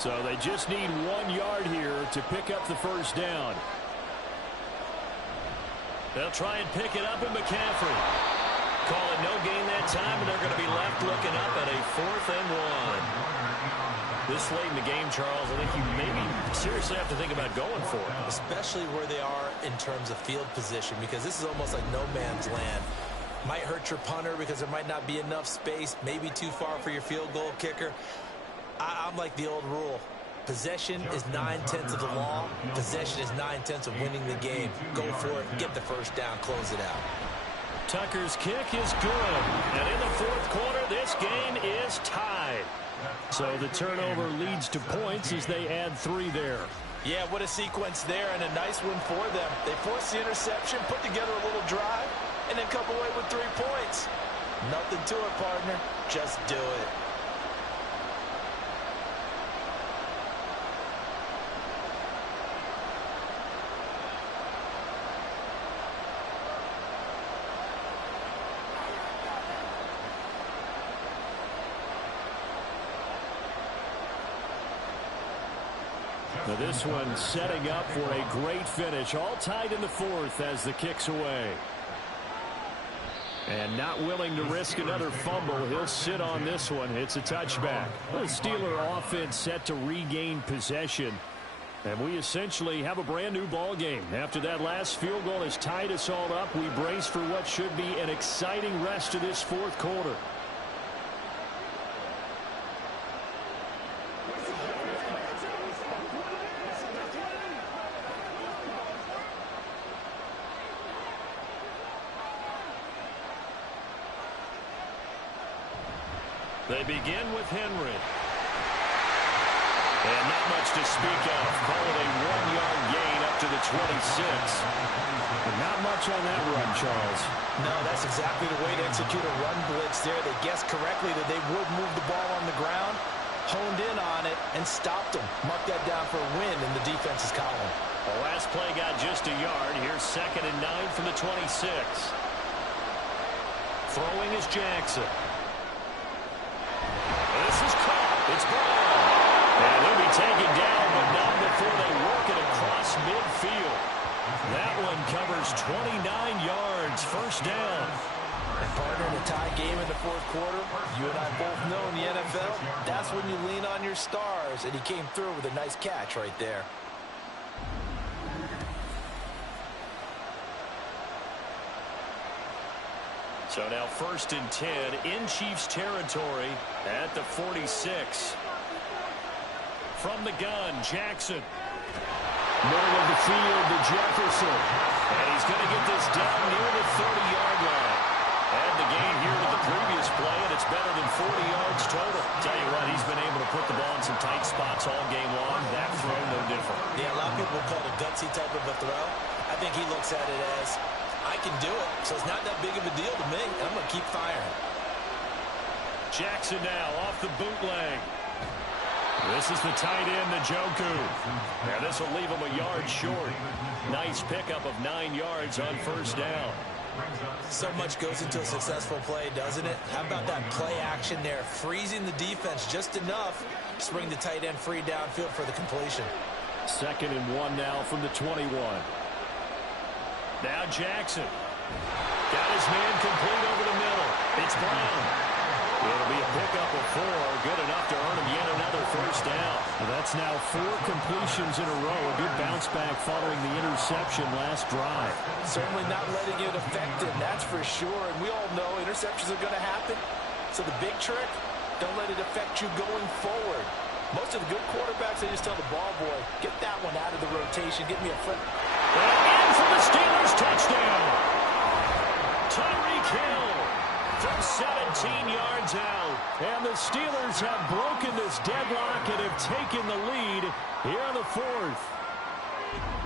So they just need 1 yard here to pick up the 1st down. They'll try and pick it up with McCaffrey. Call it no gain that time, and they're going to be left looking up at a 4th and 1. This late in the game, Charles, I think you maybe seriously have to think about going for it. Especially where they are in terms of field position, because this is almost like no man's land. Might hurt your punter because there might not be enough space, maybe too far for your field goal kicker. I'm like the old rule. Possession is 9/10 of the law. Possession is 9/10 of winning the game. Go for it. Get the 1st down. Close it out. Tucker's kick is good. And in the 4th quarter, this game is tied. So the turnover leads to points as they add 3 there. Yeah, what a sequence there, and a nice one for them. They forced the interception, put together a little drive, and then come away with 3 points. Nothing to it, partner. Just do it. Now this one setting up for a great finish. All tied in the 4th as the kick's away. And not willing to risk another fumble. He'll sit on this one. It's a touchback. The Steeler offense set to regain possession. And we essentially have a brand new ball game. After that last field goal has tied us all up, we brace for what should be an exciting rest of this 4th quarter. They begin with Henry. And not much to speak of. Call it a 1-yard gain up to the 26. And not much on that run, Charles. No, that's exactly the way to execute a run blitz there. They guessed correctly that they would move the ball on the ground, honed in on it, and stopped them. Mark that down for a win in the defense's column. The last play got just a yard. Here's 2nd and 9 from the 26. Throwing is Jackson. This is caught. It's Brown. And he'll be taken down, but not before they work it across midfield. That one covers 29 yards. 1st down. And partner, in a tie game in the 4th quarter, you and I both know in the NFL, that's when you lean on your stars. And he came through with a nice catch right there. So now 1st and 10 in Chiefs territory at the 46. From the gun, Jackson. Middle of the field to Jefferson. And he's going to get this down near the 30-yard line. Add the gain here to the previous play, and it's better than 40 yards total. Tell you what, he's been able to put the ball in some tight spots all game long. That throw, no different. Yeah, a lot of people call it a gutsy type of a throw. I think he looks at it as, I can do it, so it's not that big of a deal to me, and I'm going to keep firing. Jackson now off the bootleg. This is the tight end, Njoku. And this will leave him a yard short. Nice pickup of 9 yards on first down. So much goes into a successful play, doesn't it? How about that play action there? Freezing the defense just enough to bring the tight end free downfield for the completion. 2nd and 1 now from the 21. Now Jackson. Got his man complete over the middle. It's Brown. It'll be a pickup of 4. Good enough to earn him yet another first down. Well, that's now 4 completions in a row. A good bounce back following the interception last drive. Certainly not letting it affect him, that's for sure. And we all know interceptions are going to happen. So the big trick, don't let it affect you going forward. Most of the good quarterbacks, they just tell the ball boy, get that one out of the rotation. Get me a foot. And for the Steelers, touchdown. Tyreek Hill from 17 yards out. And the Steelers have broken this deadlock and have taken the lead here in the 4th.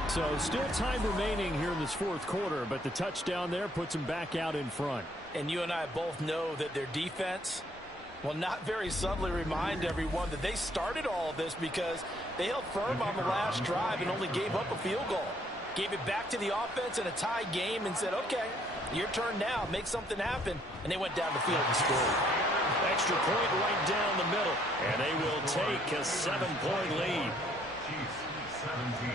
So still time remaining here in this 4th quarter, but the touchdown there puts them back out in front. And you and I both know that their defense will not very subtly remind everyone that they started all of this because they held firm on the last drive and only gave up a field goal. Gave it back to the offense in a tie game and said, okay, your turn now, make something happen. And they went down the field and scored. Extra point right down the middle. And they will take a 7-point lead. Chiefs 17.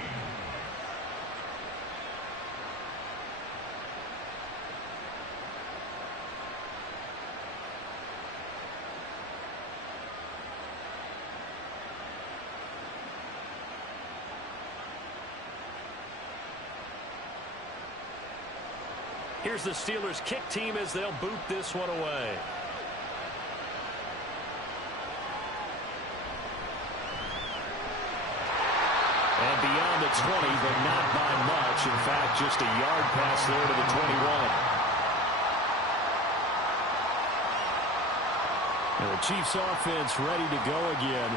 Here's the Steelers kick team as they'll boot this one away. And beyond the 20, but not by much. In fact, just a yard pass there to the 21. And the Chiefs offense ready to go again.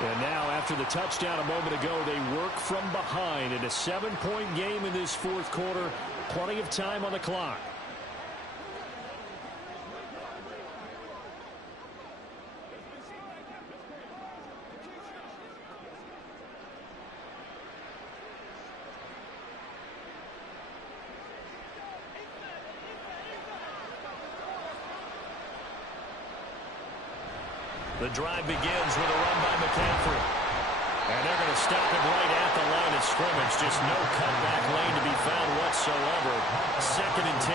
And now after the touchdown a moment ago, they work from behind in a 7-point game in this 4th quarter. Plenty of time on the clock. The drive begins with a run by McCaffrey. And they're going to stop it right at the line of scrimmage. Just no cutback lane to be found whatsoever. 2nd and 10.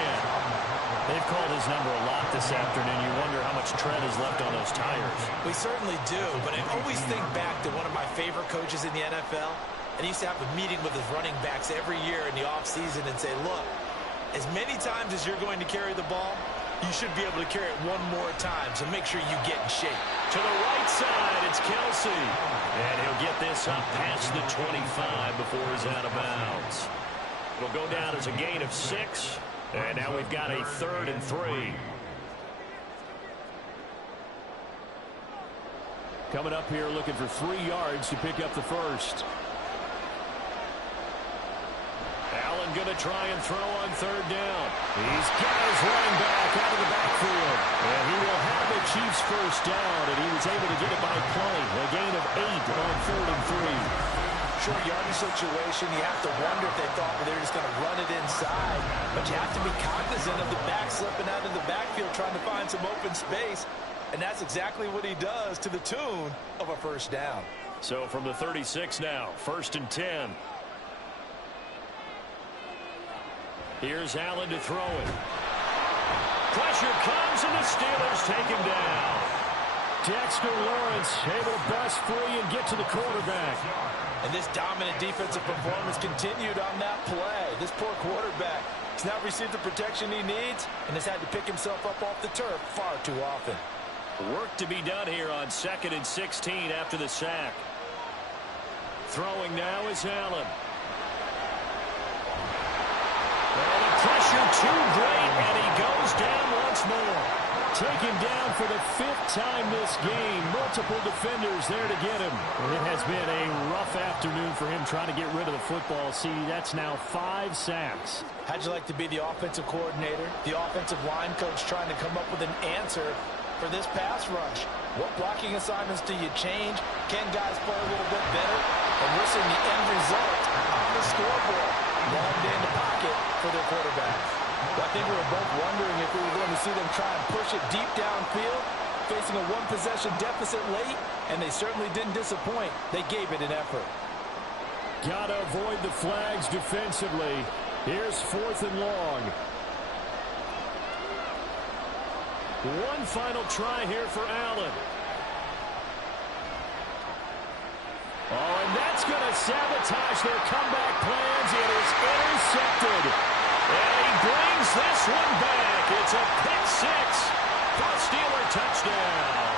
They've called his number a lot this afternoon. You wonder how much tread is left on those tires. We certainly do, but I always think back to one of my favorite coaches in the NFL. And he used to have a meeting with his running backs every year in the offseason and say, look, as many times as you're going to carry the ball, you should be able to carry it one more time, so make sure you get in shape. To the right side, it's Kelsey. And he'll get this up past the 25 before he's out of bounds. It'll go down as a gain of 6. And now we've got a 3rd and 3. Coming up here looking for 3 yards to pick up the first. Allen going to try and throw on 3rd down. He's got his running back out of the backfield. And he will have the Chiefs first down, and he was able to get it by plenty. A gain of 8 on 3rd and 3. Short yardage situation, you have to wonder if they thought they were just going to run it inside. But you have to be cognizant of the back slipping out of the backfield trying to find some open space. And that's exactly what he does to the tune of a first down. So from the 36 now, 1st and 10. Here's Allen to throw it. Pressure comes, and the Steelers take him down. Dexter Lawrence able to bust free and get to the quarterback. And this dominant defensive performance continued on that play. This poor quarterback has not received the protection he needs and has had to pick himself up off the turf far too often. Work to be done here on 2nd and 16 after the sack. Throwing now is Allen. And the pressure too great, and he goes down once more. Taken down for the 5th time this game. Multiple defenders there to get him. It has been a rough afternoon for him trying to get rid of the football. See, that's now 5 sacks. How'd you like to be the offensive coordinator, the offensive line coach trying to come up with an answer for this pass rush. What blocking assignments do you change? Can guys play a little bit better? And we're seeing the end result on the scoreboard. Long day in the pocket for their quarterback. I think we were both wondering if we were going to see them try and push it deep downfield, facing a one-possession deficit late, and they certainly didn't disappoint. They gave it an effort. Got to avoid the flags defensively. Here's 4th and long. One final try here for Allen. Oh, and that's going to sabotage their comeback plans. It is intercepted. And he brings this one back. It's a pick six for a Steeler touchdown.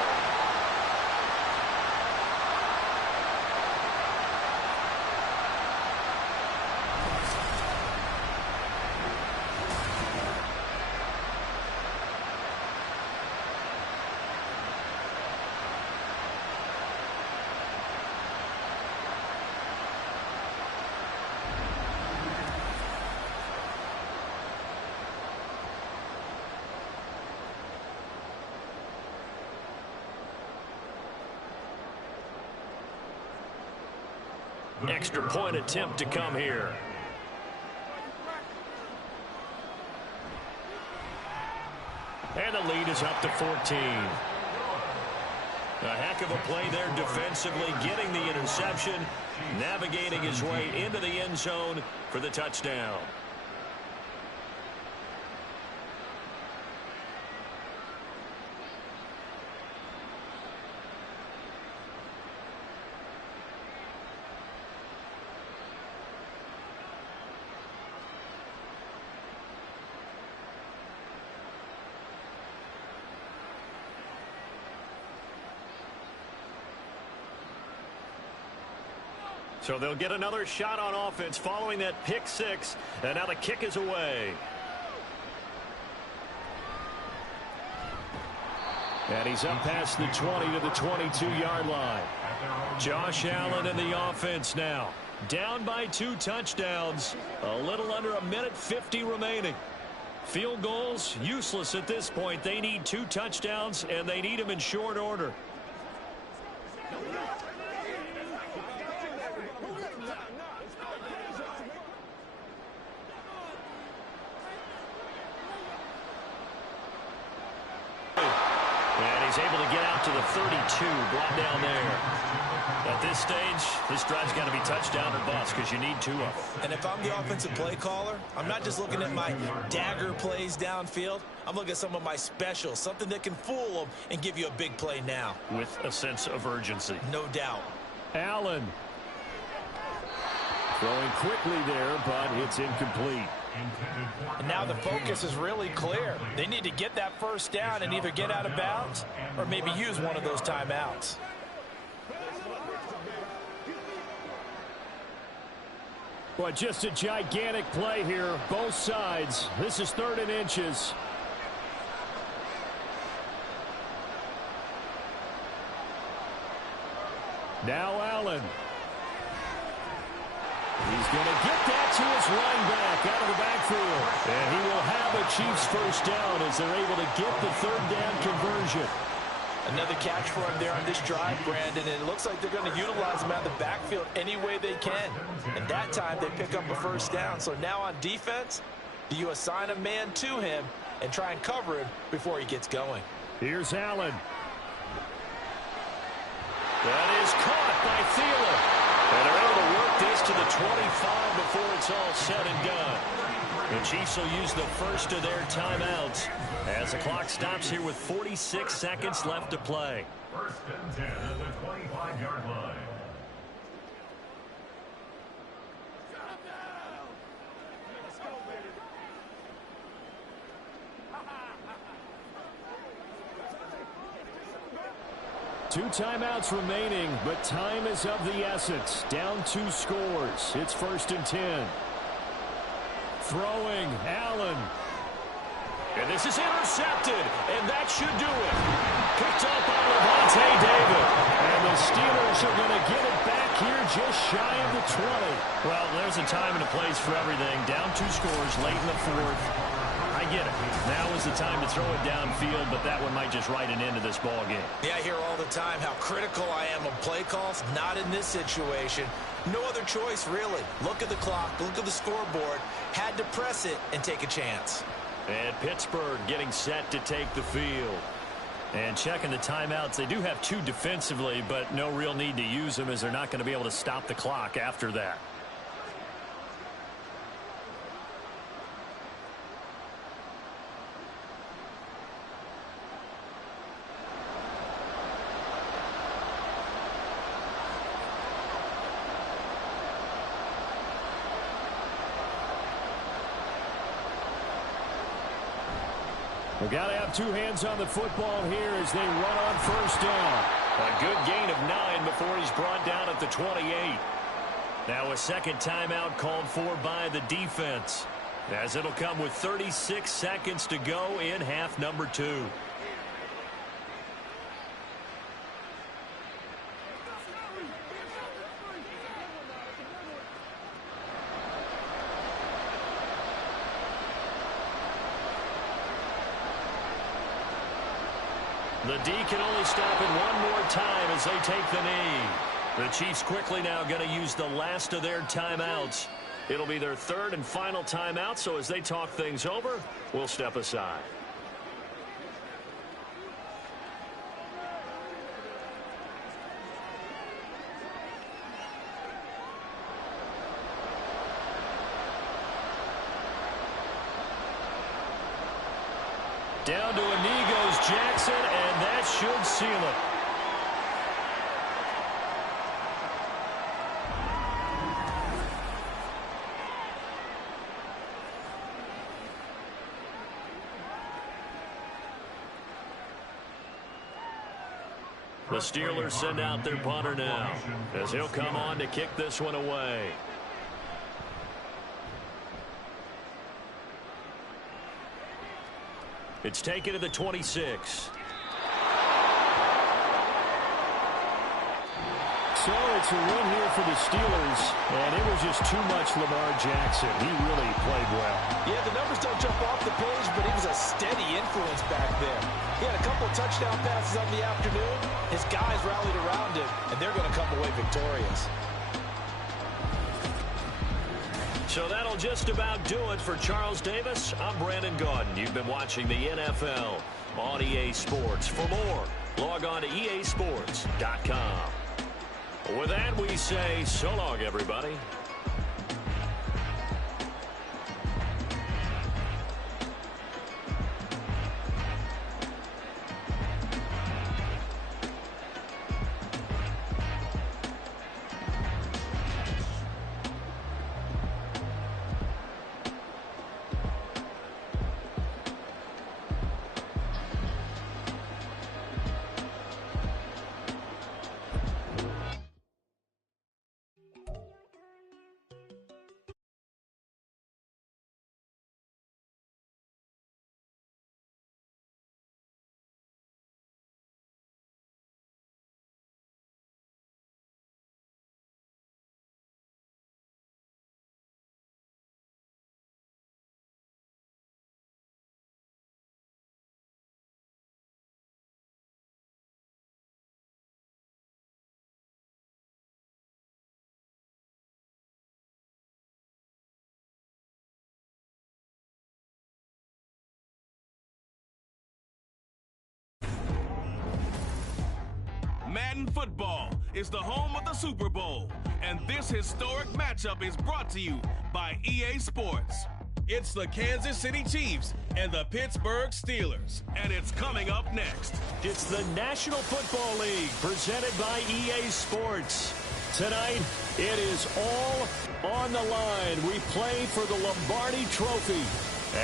Extra point attempt to come here. And the lead is up to 14. A heck of a play there defensively, getting the interception, navigating his way into the end zone for the touchdown. So they'll get another shot on offense following that pick six. And now the kick is away. And he's up past the 20 to the 22-yard line. Josh Allen in the offense now. Down by 2 touchdowns. A little under a minute 50 remaining. Field goals useless at this point. They need 2 touchdowns, and they need them in short order. He's able to get out to the 32, brought down there. At this stage, this drive's got to be touchdown or bust because you need 2 of them. And if I'm the offensive play caller, I'm not just looking at my dagger plays downfield. I'm looking at some of my specials, something that can fool them and give you a big play now. With a sense of urgency. No doubt. Allen. Throwing quickly there, but it's incomplete. And now the focus is really clear. They need to get that first down and either get out of bounds or maybe use one of those timeouts. But just a gigantic play here, both sides. This is 3rd and inches. Now Allen. He's going to get that to his running back out of the backfield. And he will have a Chiefs first down as they're able to get the 3rd down conversion. Another catch for him there on this drive, Brandon, and it looks like they're going to utilize him out of the backfield any way they can. And that time they pick up a first down. So now on defense, do you assign a man to him and try and cover him before he gets going? Here's Allen. That is caught by Thielen. And they're able to work this to the 25 before it's all said and done. The Chiefs will use the first of their timeouts as the clock stops here with 46 seconds left to play. 1st and 10 at the 25-yard line. Two timeouts remaining, but time is of the essence. Down 2 scores. It's 1st and 10. Throwing, Allen. And this is intercepted, and that should do it. Picked up by Levante David. And the Steelers are going to get it back here just shy of the 20. Well, there's a time and a place for everything. Down 2 scores late in the 4th. I get it. Now is the time to throw it downfield, but that one might just write an end to this ball game. Yeah, I hear all the time how critical I am of play calls. Not in this situation. No other choice, really. Look at the clock, look at the scoreboard. Had to press it and take a chance. And Pittsburgh getting set to take the field. And checking the timeouts, they do have 2 defensively, but no real need to use them as they're not going to be able to stop the clock after that. We've got to have 2 hands on the football here as they run on first down. A good gain of 9 before he's brought down at the 28. Now a second timeout called for by the defense, as it'll come with 36 seconds to go in half number 2. The D can only stop it one more time as they take the knee. The Chiefs quickly now going to use the last of their timeouts. It'll be their 3rd and final timeout, so as they talk things over, we'll step aside. Down to a knee goes Jackson, and that should seal it. The Steelers send out their punter now, as he'll come on to kick this one away. It's taken to the 26. So it's a win here for the Steelers, and it was just too much Lamar Jackson. He really played well. Yeah, the numbers don't jump off the page, but he was a steady influence back there. He had a couple of touchdown passes on the afternoon. His guys rallied around him, and they're going to come away victorious. So that'll just about do it for Charles Davis. I'm Brandon Gaudin. You've been watching the NFL on EA Sports. For more, log on to easports.com. With that, we say so long, everybody. Madden football is the home of the Super Bowl, and this historic matchup is brought to you by EA Sports. It's the Kansas City Chiefs and the Pittsburgh Steelers, and it's coming up next. It's the National Football League presented by EA Sports. Tonight, it is all on the line. We play for the Lombardi Trophy,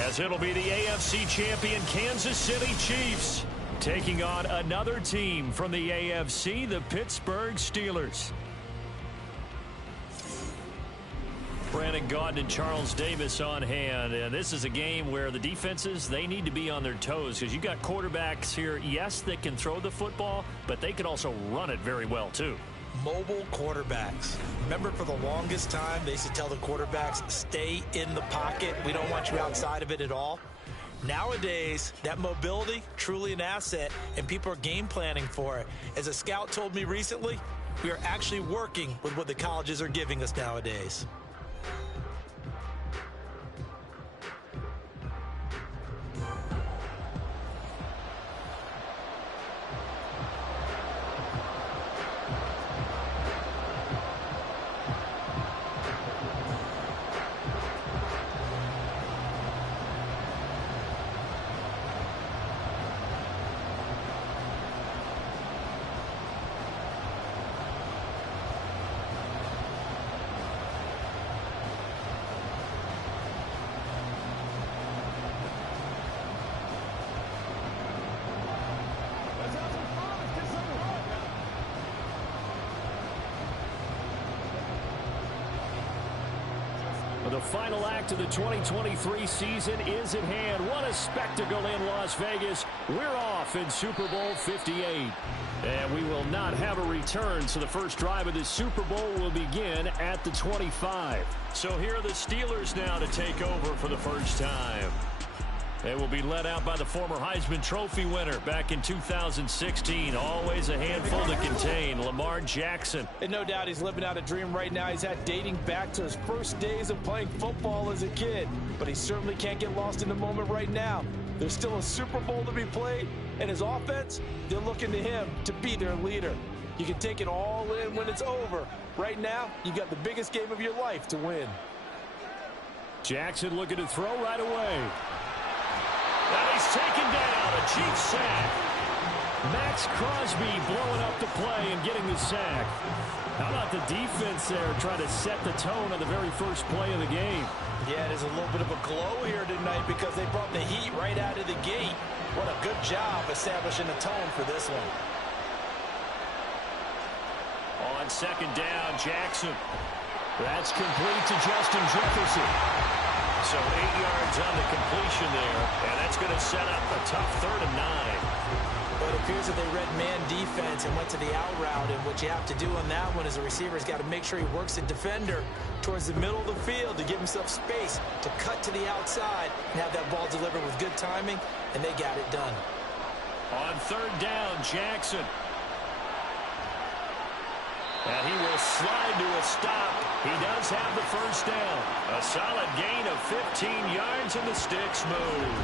as it'll be the AFC champion Kansas City Chiefs taking on another team from the AFC, the Pittsburgh Steelers. Brandon Gaudin and Charles Davis on hand. And this is a game where the defenses, they need to be on their toes because you got quarterbacks here, yes, that can throw the football, but they can also run it very well, too. Mobile quarterbacks. Remember, for the longest time, they used to tell the quarterbacks, stay in the pocket. We don't want you outside of it at all. Nowadays, that mobility, truly an asset, and people are game planning for it. As a scout told me recently, we are actually working with what the colleges are giving us nowadays. The final act of the 2023 season is at hand. What a spectacle in Las Vegas. We're off in Super Bowl 58. And we will not have a return, so the first drive of the Super Bowl will begin at the 25. So here are the Steelers now to take over for the first time. They will be led out by the former Heisman Trophy winner back in 2016. Always a handful to contain, Lamar Jackson. And no doubt he's living out a dream right now. He's had dating back to his first days of playing football as a kid. But he certainly can't get lost in the moment right now. There's still a Super Bowl to be played. And his offense, they're looking to him to be their leader. You can take it all in when it's over. Right now, you've got the biggest game of your life to win. Jackson looking to throw right away. And he's taken down, a cheap sack. Max Crosby blowing up the play and getting the sack. How about the defense there trying to set the tone on the very first play of the game? Yeah, there's a little bit of a glow here tonight because they brought the heat right out of the gate. What a good job establishing the tone for this one. On second down, Jackson. That's complete to Justin Jefferson. So 8 yards on the completion there, and that's going to set up a tough 3rd and 9. But it appears that they read man defense and went to the out route, and what you have to do on that one is the receiver's got to make sure he works the defender towards the middle of the field to give himself space to cut to the outside and have that ball delivered with good timing, and they got it done. On 3rd down, Jackson. And he will slide to a stop. He does have the first down. A solid gain of 15 yards, and the sticks move.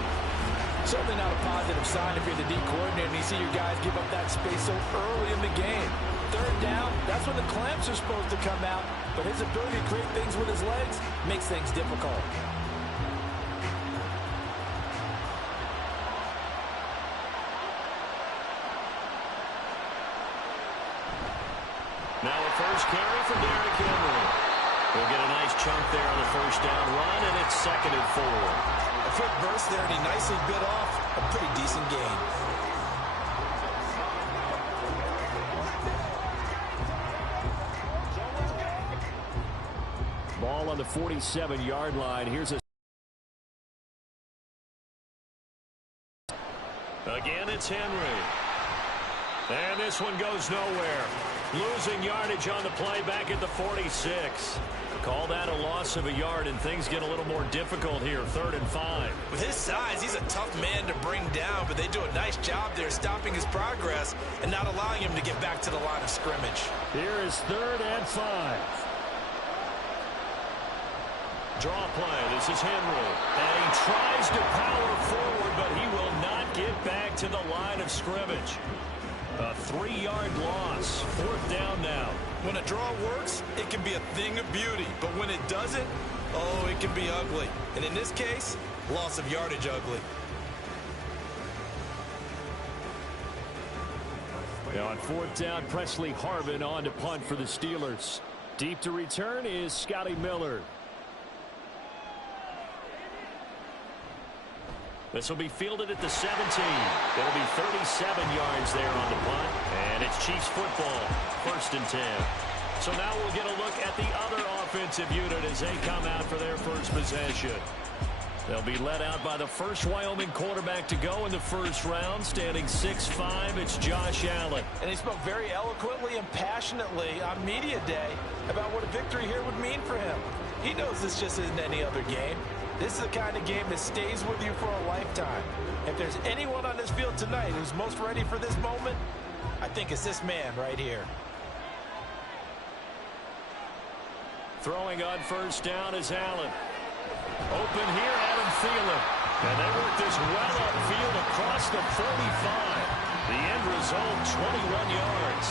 Certainly not a positive sign if you're the D coordinator and you see your guys give up that space so early in the game. 3rd down, that's when the clamps are supposed to come out, but his ability to create things with his legs makes things difficult. Now a first carry for Derrick Henry. We'll get a nice chunk there on the first down run, and it's 2nd and 4. A quick burst there, and he nicely bit off a pretty decent gain. Ball on the 47-yard line. Here's a Again, it's Henry. And this one goes nowhere. Losing yardage on the play back at the 46. Call that a loss of a yard, and things get a little more difficult here. 3rd and 5. With his size, he's a tough man to bring down, but they do a nice job there stopping his progress and not allowing him to get back to the line of scrimmage. Here is 3rd and 5. Draw play. This is Henry. And he tries to power forward, but he will not get back to the line of scrimmage. A 3-yard loss. 4th down now. When a draw works, it can be a thing of beauty. But when it doesn't, oh, it can be ugly. And in this case, loss of yardage ugly. Now on 4th down, Presley Harvin on to punt for the Steelers. Deep to return is Scotty Miller. This will be fielded at the 17. It'll be 37 yards there on the punt. And it's Chiefs football, 1st and 10. So now we'll get a look at the other offensive unit as they come out for their first possession. They'll be led out by the first Wyoming quarterback to go in the first round, standing 6'5". It's Josh Allen. And he spoke very eloquently and passionately on media day about what a victory here would mean for him. He knows this just isn't any other game. This is the kind of game that stays with you for a lifetime. If there's anyone on this field tonight who's most ready for this moment, I think it's this man right here. Throwing on first down is Allen. Open here, Adam Thielen. And they work this well upfield across the 45. The end result, 21 yards.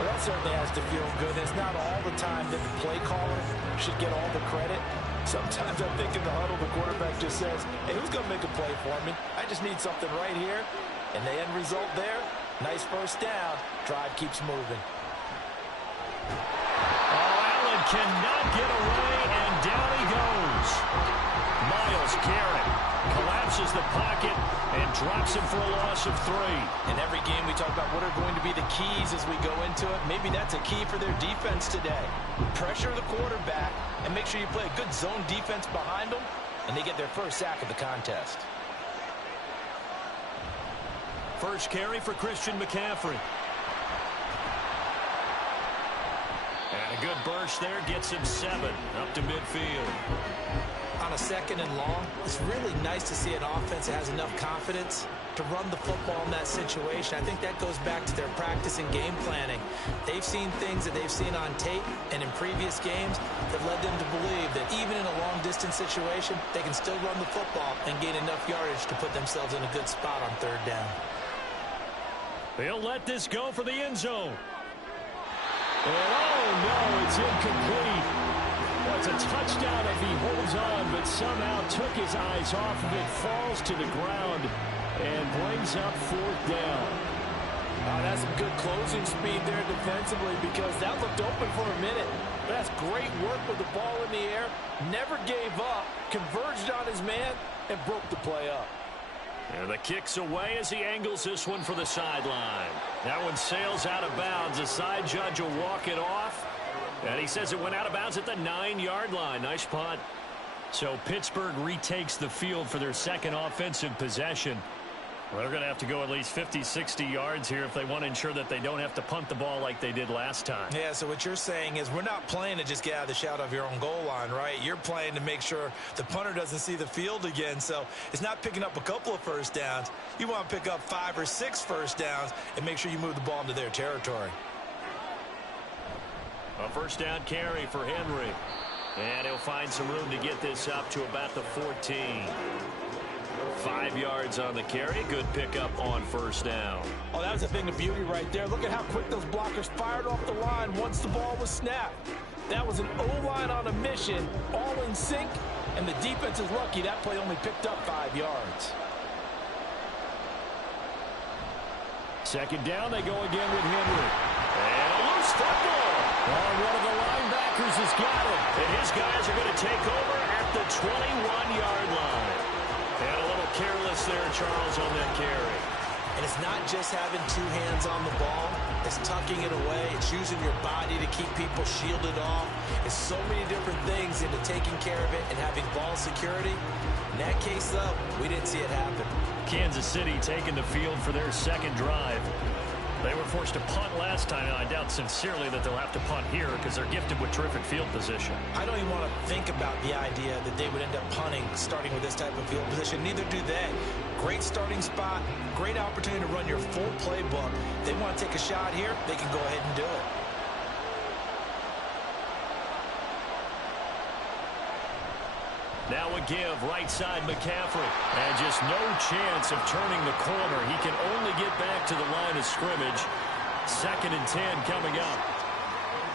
Well, that certainly has to feel good. It's not all the time that the play caller should get all the credit. Sometimes I think in the huddle, the quarterback just says, hey, who's going to make a play for me? I just need something right here. And the end result there, nice first down. Drive keeps moving. Allen cannot get away, and down he goes. Myles Garrett collapses the pocket and drops him for a loss of 3. In every game, we talk about what are going to be the keys as we go into it. Maybe that's a key for their defense today. Pressure the quarterback and make sure you play a good zone defense behind them, and they get their first sack of the contest. First carry for Christian McCaffrey. And a good burst there gets him 7 up to midfield. On a second and long, it's really nice to see an offense that has enough confidence to run the football in that situation. I think that goes back to their practice and game planning. They've seen things that they've seen on tape and in previous games that led them to believe that even in a long-distance situation, they can still run the football and gain enough yardage to put themselves in a good spot on third down. They'll let this go for the end zone. Oh, no, it's incomplete. Well, it's a touchdown if he holds on, but somehow took his eyes off of it, falls to the ground, and brings up fourth down. That's some good closing speed there defensively, because that looked open for a minute. That's great work with the ball in the air. Never gave up, converged on his man, and broke the play up. And the kick's away as he angles this one for the sideline. That one sails out of bounds. The side judge will walk it off. And he says it went out of bounds at the 9-yard line. Nice punt. So Pittsburgh retakes the field for their second offensive possession. Well, they're going to have to go at least 50, 60 yards here if they want to ensure that they don't have to punt the ball like they did last time. Yeah, so what you're saying is we're not playing to just get out of the shadow of your own goal line, right? You're playing to make sure the punter doesn't see the field again. So it's not picking up a couple of first downs. You want to pick up 5 or 6 first downs and make sure you move the ball into their territory. A first down carry for Henry. And he'll find some room to get this up to about the 14. 5 yards on the carry. Good pickup on first down. Oh, that was a thing of beauty right there. Look at how quick those blockers fired off the line once the ball was snapped. That was an O-line on a mission, all in sync, and the defense is lucky that play only picked up 5 yards. Second down, they go again with Henry. And a loose football. Oh, one of the linebackers has got it. And his guys are going to take over at the 21-yard line. And a little careless there, Charles, on that carry. And it's not just having 2 hands on the ball. It's tucking it away. It's using your body to keep people shielded off. It's so many different things into taking care of it and having ball security. In that case, though, we didn't see it happen. Kansas City taking the field for their second drive. They were forced to punt last time, and I doubt sincerely that they'll have to punt here because they're gifted with terrific field position. I don't even want to think about the idea that they would end up punting starting with this type of field position. Neither do they. Great starting spot, great opportunity to run your full playbook. If they want to take a shot here, they can go ahead and do it. Now a give, right side McCaffrey. And just no chance of turning the corner. He can only get back to the line of scrimmage. 2nd and 10 coming up.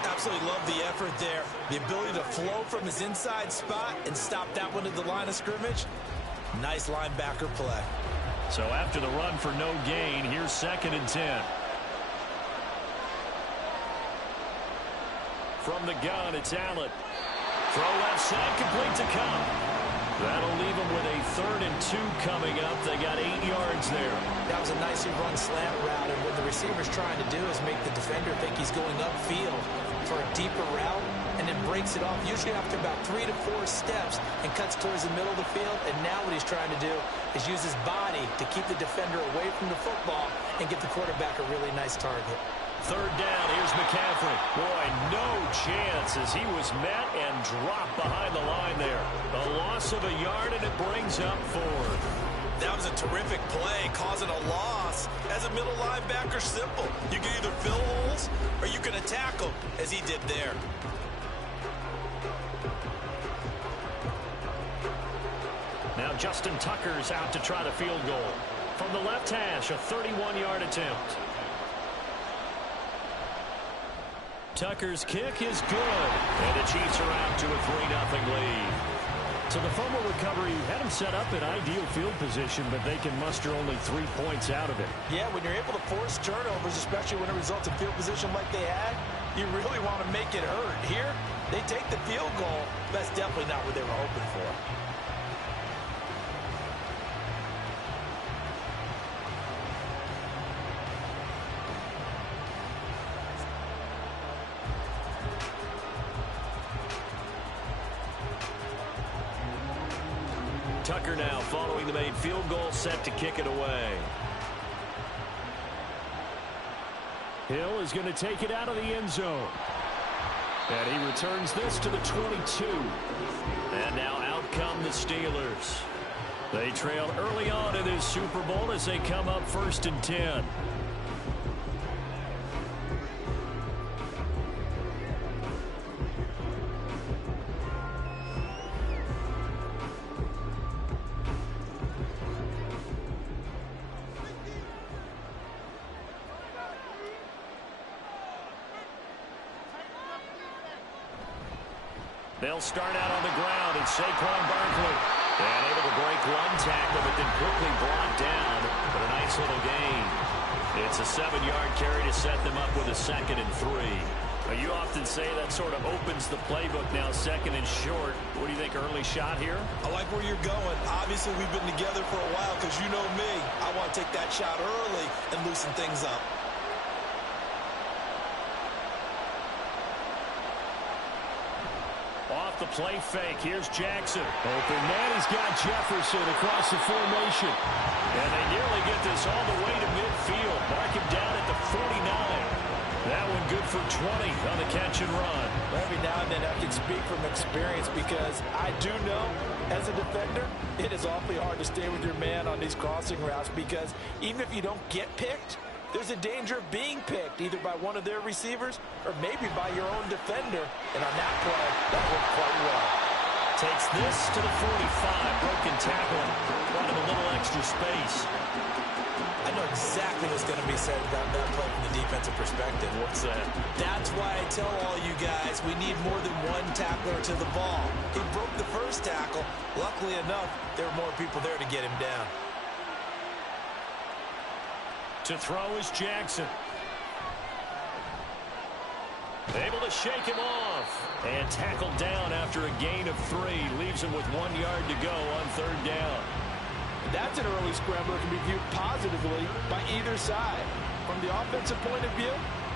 Absolutely love the effort there. The ability to flow from his inside spot and stop that one at the line of scrimmage. Nice linebacker play. So after the run for no gain, here's 2nd and 10. From the gun, it's Allen. Throw left side, complete to Cup. That'll leave them with a 3rd and 2 coming up. They got 8 yards there. That was a nicely run slant route, and what the receiver's trying to do is make the defender think he's going upfield for a deeper route, and then breaks it off, usually after about 3 to 4 steps, and cuts towards the middle of the field. And now what he's trying to do is use his body to keep the defender away from the football and get the quarterback a really nice target. Third down, here's McCaffrey. Boy, no chance as he was met and dropped behind the line there. A loss of a yard, and it brings up 4th. That was a terrific play, causing a loss. As a middle linebacker, simple. You can either fill holes or you can attack them, as he did there. Now Justin Tucker's out to try the field goal. From the left hash, a 31-yard attempt. Tucker's kick is good. And the Chiefs are out to a 3-0 lead. So the fumble recovery had him set up in ideal field position, but they can muster only 3 points out of it. Yeah, when you're able to force turnovers, especially when it results in field position like they had, you really want to make it hurt. Here, they take the field goal. That's definitely not what they were hoping for. Tucker now following the made field goal, set to kick it away. Hill is going to take it out of the end zone. And he returns this to the 22. And now out come the Steelers. They trail early on in this Super Bowl as they come up 1st and 10. They'll start out on the ground, and Saquon Barkley. And able to break one tackle, but then quickly brought down. But a nice little gain. It's a 7-yard carry to set them up with a 2nd and 3. Now, you often say that sort of opens the playbook now, 2nd and short. What do you think, early shot here? I like where you're going. Obviously, we've been together for a while because you know me. I want to take that shot early and loosen things up. Off the play fake, here's Jackson. Open man, he's got Jefferson across the formation. And they nearly get this all the way to midfield. Mark him down at the 49. That one good for 20 on the catch and run. Every now and then I can speak from experience because I do know, as a defender, it is awfully hard to stay with your man on these crossing routes because even if you don't get picked, there's a danger of being picked either by one of their receivers or maybe by your own defender. And on that play, that worked quite well. Takes this to the 45. Broken tackle. Brought him a little extra space. I know exactly what's going to be said about that play from the defensive perspective. What's that? That's why I tell all you guys we need more than one tackler to the ball. He broke the first tackle. Luckily enough, there were more people there to get him down. To throw is Jackson. Able to shake him off. And tackled down after a gain of 3. Leaves him with 1 yard to go on 3rd down. That's an early scrambler that can be viewed positively by either side. From the offensive point of view,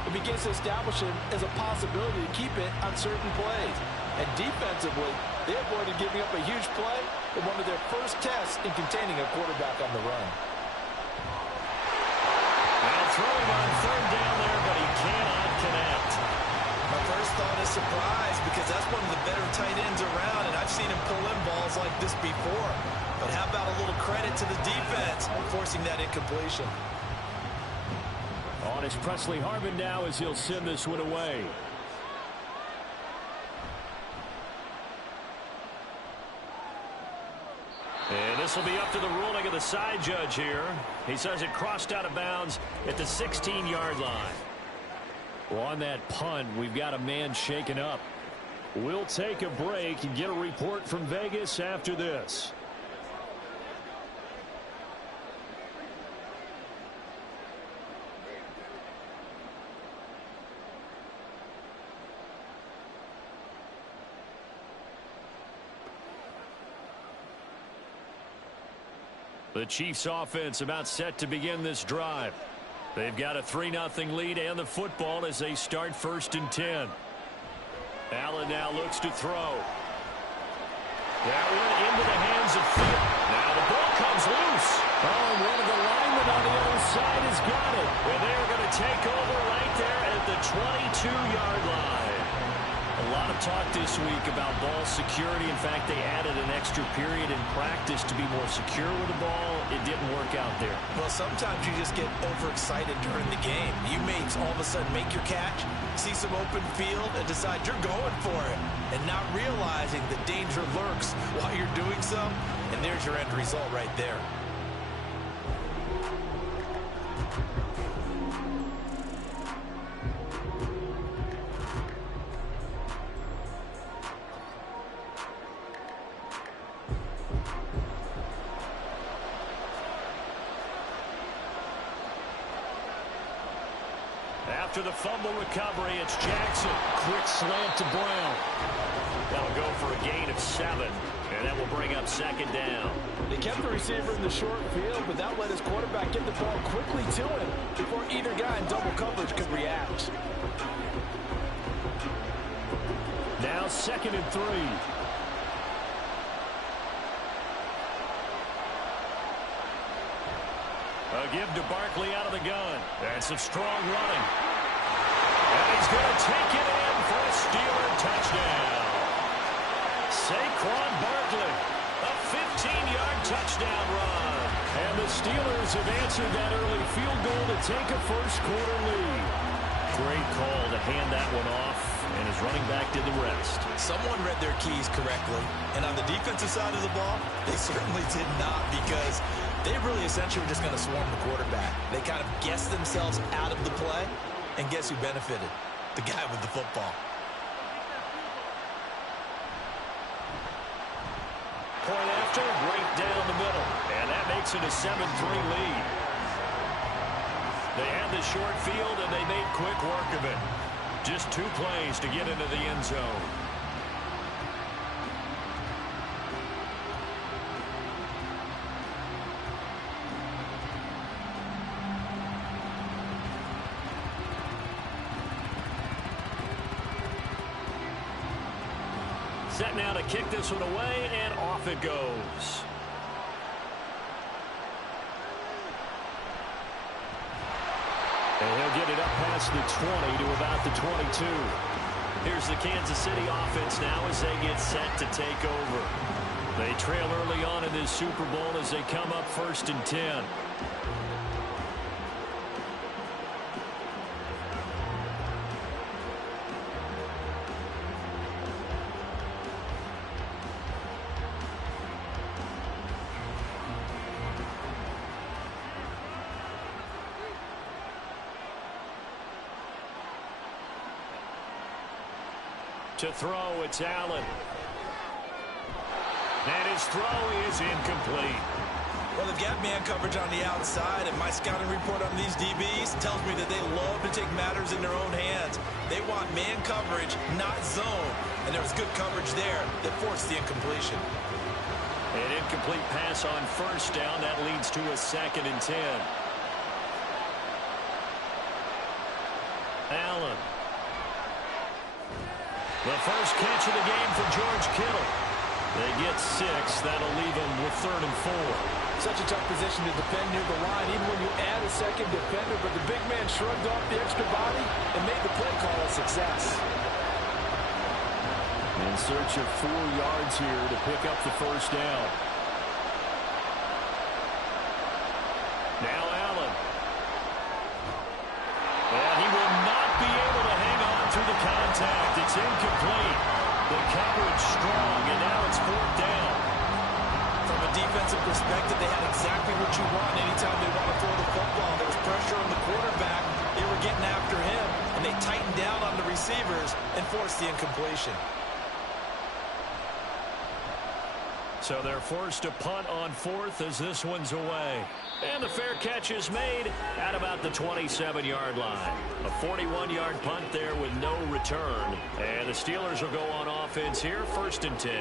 it begins to establish him as a possibility to keep it on certain plays. And defensively, they avoided giving up a huge play in one of their first tests in containing a quarterback on the run. Now throwing on 3rd down there, but he cannot connect. My first thought is surprise because that's one of the better tight ends around, and I've seen him pull in balls like this before. But how about a little credit to the defense forcing that incompletion? On is Presley Harvin now as he'll send this one away. And this will be up to the ruling of the side judge here. He says it crossed out of bounds at the 16-yard line. Well, on that punt, we've got a man shaken up. We'll take a break and get a report from Vegas after this. The Chiefs offense about set to begin this drive. They've got a 3-0 lead and the football as they start 1st and 10. Allen now looks to throw. That one into the hands of Field. Now the ball comes loose. Oh, and one of the linemen on the other side has got it. And they're going to take over right there talked this week about ball security. In fact, they added an extra period in practice to be more secure with the ball. It didn't work out there. Well, sometimes you just get overexcited during the game. You may all of a sudden make your catch, see some open field, and decide you're going for it, and not realizing the danger lurks while you're doing so, and there's your end result right there. After the fumble recovery, it's Jackson. Quick slant to Brown. That'll go for a gain of 7, and that will bring up second down. They kept the receiver in the short field, but that let his quarterback get the ball quickly to him before either guy in double coverage could react. Now 2nd and 3. A give to Barkley out of the gun. That's some strong running. And he's going to take it in for a Steeler touchdown. Saquon Barkley, a 15-yard touchdown run. And the Steelers have answered that early field goal to take a first-quarter lead. Great call to hand that one off, and his running back did the rest. Someone read their keys correctly, and on the defensive side of the ball, they certainly did not, because they really essentially were just going to swarm the quarterback. They kind of guessed themselves out of the play, and guess who benefited? The guy with the football. Point after, right down the middle, and that makes it a 7-3 lead. They had the short field, and they made quick work of it. Just 2 plays to get into the end zone. Set now to kick this one away, and off it goes. And he'll get it up past the 20 to about the 22. Here's the Kansas City offense now as they get set to take over. They trail early on in this Super Bowl as they come up 1st and 10. To throw, it's Allen. And his throw is incomplete. Well, they've got man coverage on the outside, and my scouting report on these DBs tells me that they love to take matters in their own hands. They want man coverage, not zone. And there was good coverage there that forced the incompletion. An incomplete pass on 1st down. That leads to a 2nd and 10. Allen. The first catch of the game for George Kittle. They get 6. That'll leave them with 3rd and 4. Such a tough position to defend near the line, even when you add a second defender, but the big man shrugged off the extra body and made the play call a success. In search of 4 yards here to pick up the 1st down. Now Allen. And he will not be able to hang on through the contact. It's incomplete. The coverage strong, and now it's 4th down. From a defensive perspective, they had exactly what you want anytime they want to throw the football. There was pressure on the quarterback. They were getting after him, and they tightened down on the receivers and forced the incompletion. So they're forced to punt on 4th as this one's away. And the fair catch is made at about the 27-yard line. A 41-yard punt there with no return. And the Steelers will go on offense here, 1st and 10.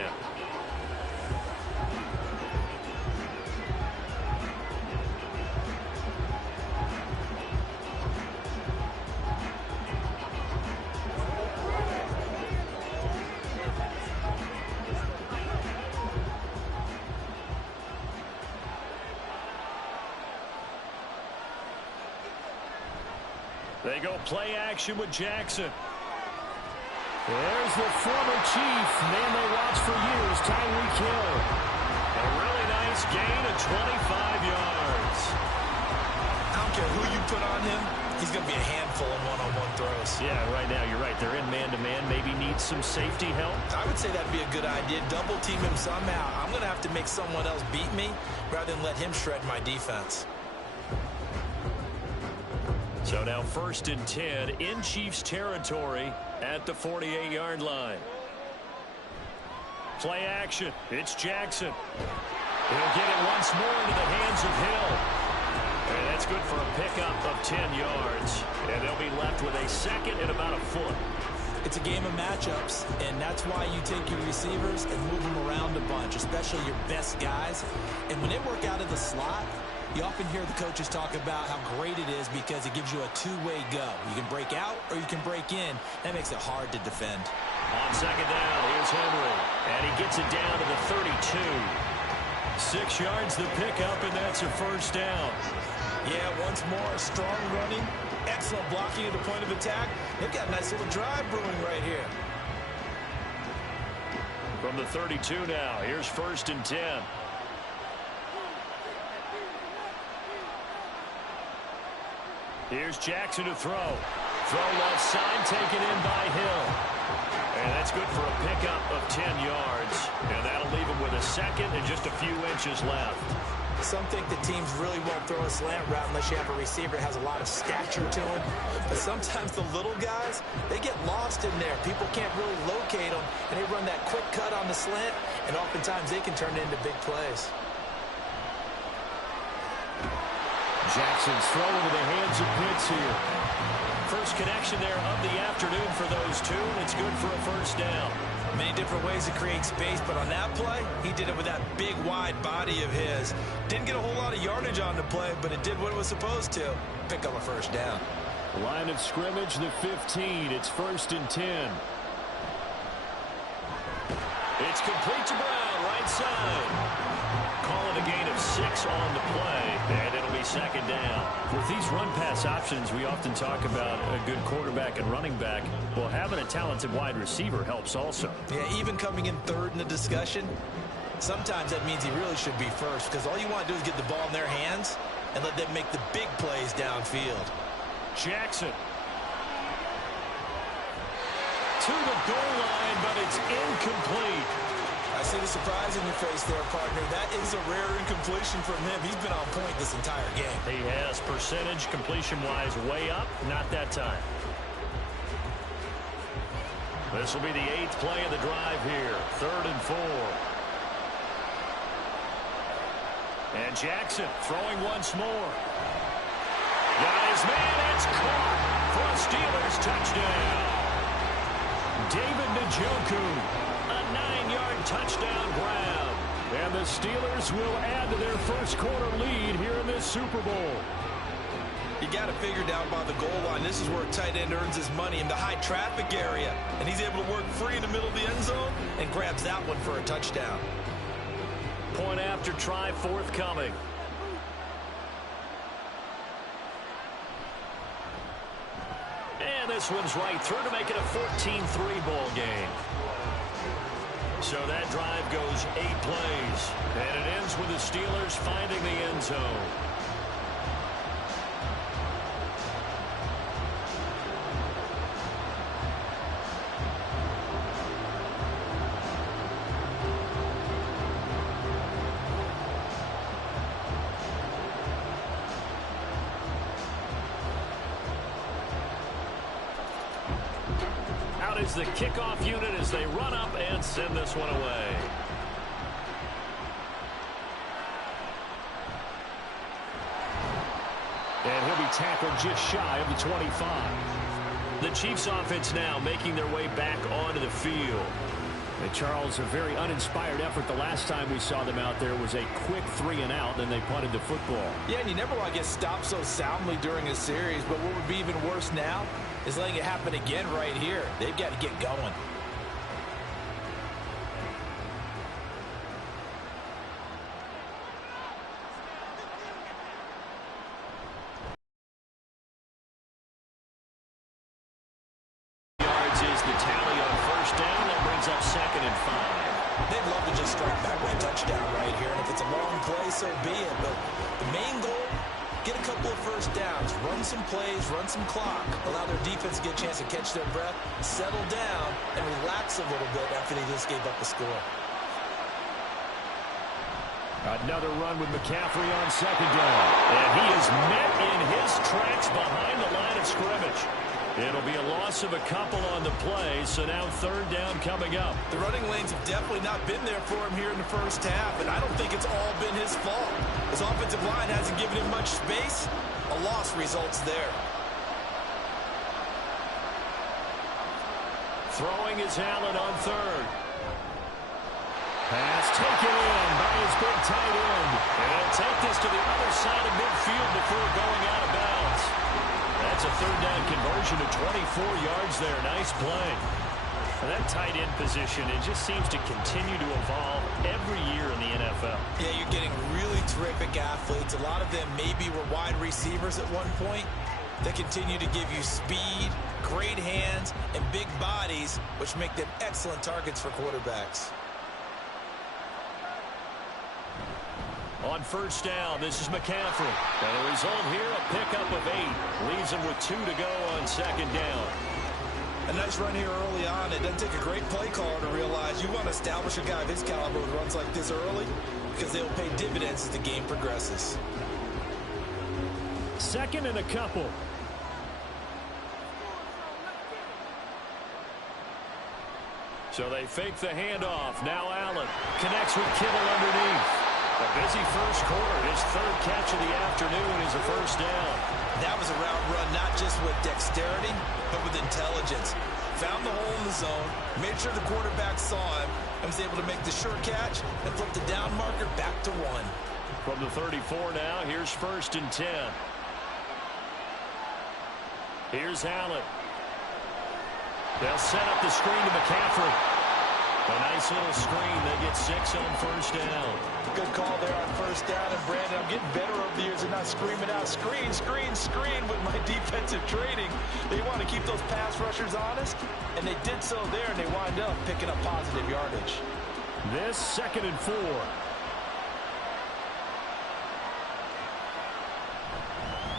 They go play action with Jackson. There's the former Chief, man they watched for years, Tyreek Hill. A really nice gain of 25 yards. I don't care who you put on him, he's going to be a handful in one-on-one throws. Yeah, right now, you're right. They're in man-to-man. Maybe needs some safety help. I would say that'd be a good idea. Double team him somehow. I'm going to have to make someone else beat me rather than let him shred my defense. So now 1st and 10 in Chiefs territory at the 48-yard line. Play action. It's Jackson. He'll get it once more into the hands of Hill. And that's good for a pickup of 10 yards. And they'll be left with a second and about a foot. It's a game of matchups, and that's why you take your receivers and move them around a bunch, especially your best guys. And when they work out of the slot, you often hear the coaches talk about how great it is because it gives you a two-way go. You can break out or you can break in. That makes it hard to defend. On second down, here's Henry. And he gets it down to the 32. 6 yards the pickup, and that's a first down. Yeah, once more, strong running, excellent blocking at the point of attack. They've got a nice little drive brewing right here. From the 32 now, here's 1st and 10. Here's Jackson to throw. Throw left side, taken in by Hill. And that's good for a pickup of 10 yards. And that'll leave him with a second and just a few inches left. Some think the teams really won't throw a slant route unless you have a receiver that has a lot of stature to him. But sometimes the little guys, they get lost in there. People can't really locate them, and they run that quick cut on the slant, and oftentimes they can turn it into big plays. Jackson's throw into the hands of Pitts here. First connection there of the afternoon for those two, and it's good for a first down. Many different ways to create space, but on that play, he did it with that big, wide body of his. Didn't get a whole lot of yardage on the play, but it did what it was supposed to. Pick up a first down. Line of scrimmage, the 15. It's 1st and 10. It's complete to Brown, right side. Call it a gain of 6 on the play, and it'll be second down. With these run-pass options, we often talk about a good quarterback and running back. Well, having a talented wide receiver helps also. Yeah, even coming in third in the discussion, sometimes that means he really should be first because all you want to do is get the ball in their hands and let them make the big plays downfield. Jackson. To the goal line, but it's incomplete. I see the surprise in your face there, partner. That is a rare incompletion from him. He's been on point this entire game. He has percentage completion-wise way up. Not that time. This will be the 8th play of the drive here. 3rd and 4. And Jackson throwing once more. Got his man. It's caught for a Steelers touchdown. David Njoku. A 9-yard touchdown grab. And the Steelers will add to their first quarter lead here in this Super Bowl. You got to figure down by the goal line. This is where a tight end earns his money in the high traffic area. And he's able to work free in the middle of the end zone and grabs that one for a touchdown. Point after try forthcoming. And this one's right through to make it a 14-3 ball game. So that drive goes 8 plays. And it ends with the Steelers finding the end zone. Out is the kickoff unit as they run up and send this one away. And he'll be tackled just shy of the 25. The Chiefs offense now making their way back onto the field. And Charles, a very uninspired effort. The last time we saw them out there was a quick 3-and-out, then they punted the football. Yeah, and you never want to get stopped so soundly during a series, but what would be even worse now is letting it happen again right here. They've got to get going. Yards is the tally on get a couple of first downs, run some plays, run some clock, allow their defense to get a chance to catch their breath, settle down, and relax a little bit after they just gave up a score. Another run with McCaffrey on second down. And he is met in his tracks behind the line of scrimmage. It'll be a loss of a couple on the play, so now third down coming up. The running lanes have definitely not been there for him here in the first half, and I don't think it's all been his fault. His offensive line hasn't given him much space. A loss results there. Throwing is Allen on third. Pass taken in by his big tight end. And he'll take this to the other side of midfield before going out of bounds. That's a third down conversion to 24 yards there. Nice play. And that tight end position, it just seems to continue to evolve every year in the NFL. Yeah, you're getting really terrific athletes. A lot of them maybe were wide receivers at one point. They continue to give you speed, great hands, and big bodies, which make them excellent targets for quarterbacks. On first down, this is McCaffrey. And the result here, a pickup of 8. Leaves him with 2 to go on second down. A nice run here early on. It doesn't take a great play caller to realize you want to establish a guy of his caliber with runs like this early because they'll pay dividends as the game progresses. Second and a couple. So they fake the handoff. Now Allen connects with Kittle underneath. A busy first quarter. His third catch of the afternoon is a first down. That was a route run not just with dexterity, but with intelligence. Found the hole in the zone, made sure the quarterback saw him, and was able to make the sure catch and flip the down marker back to 1. From the 34 now, here's first and 10. Here's Allen. They'll set up the screen to McCaffrey. A nice little screen. They get 6 on first down. Good call there on first down. And, Brandon, I'm getting better over the years and not screaming out, screen, screen, screen with my defensive training. They want to keep those pass rushers honest, and they did so there, and they wind up picking up positive yardage. This second and 4.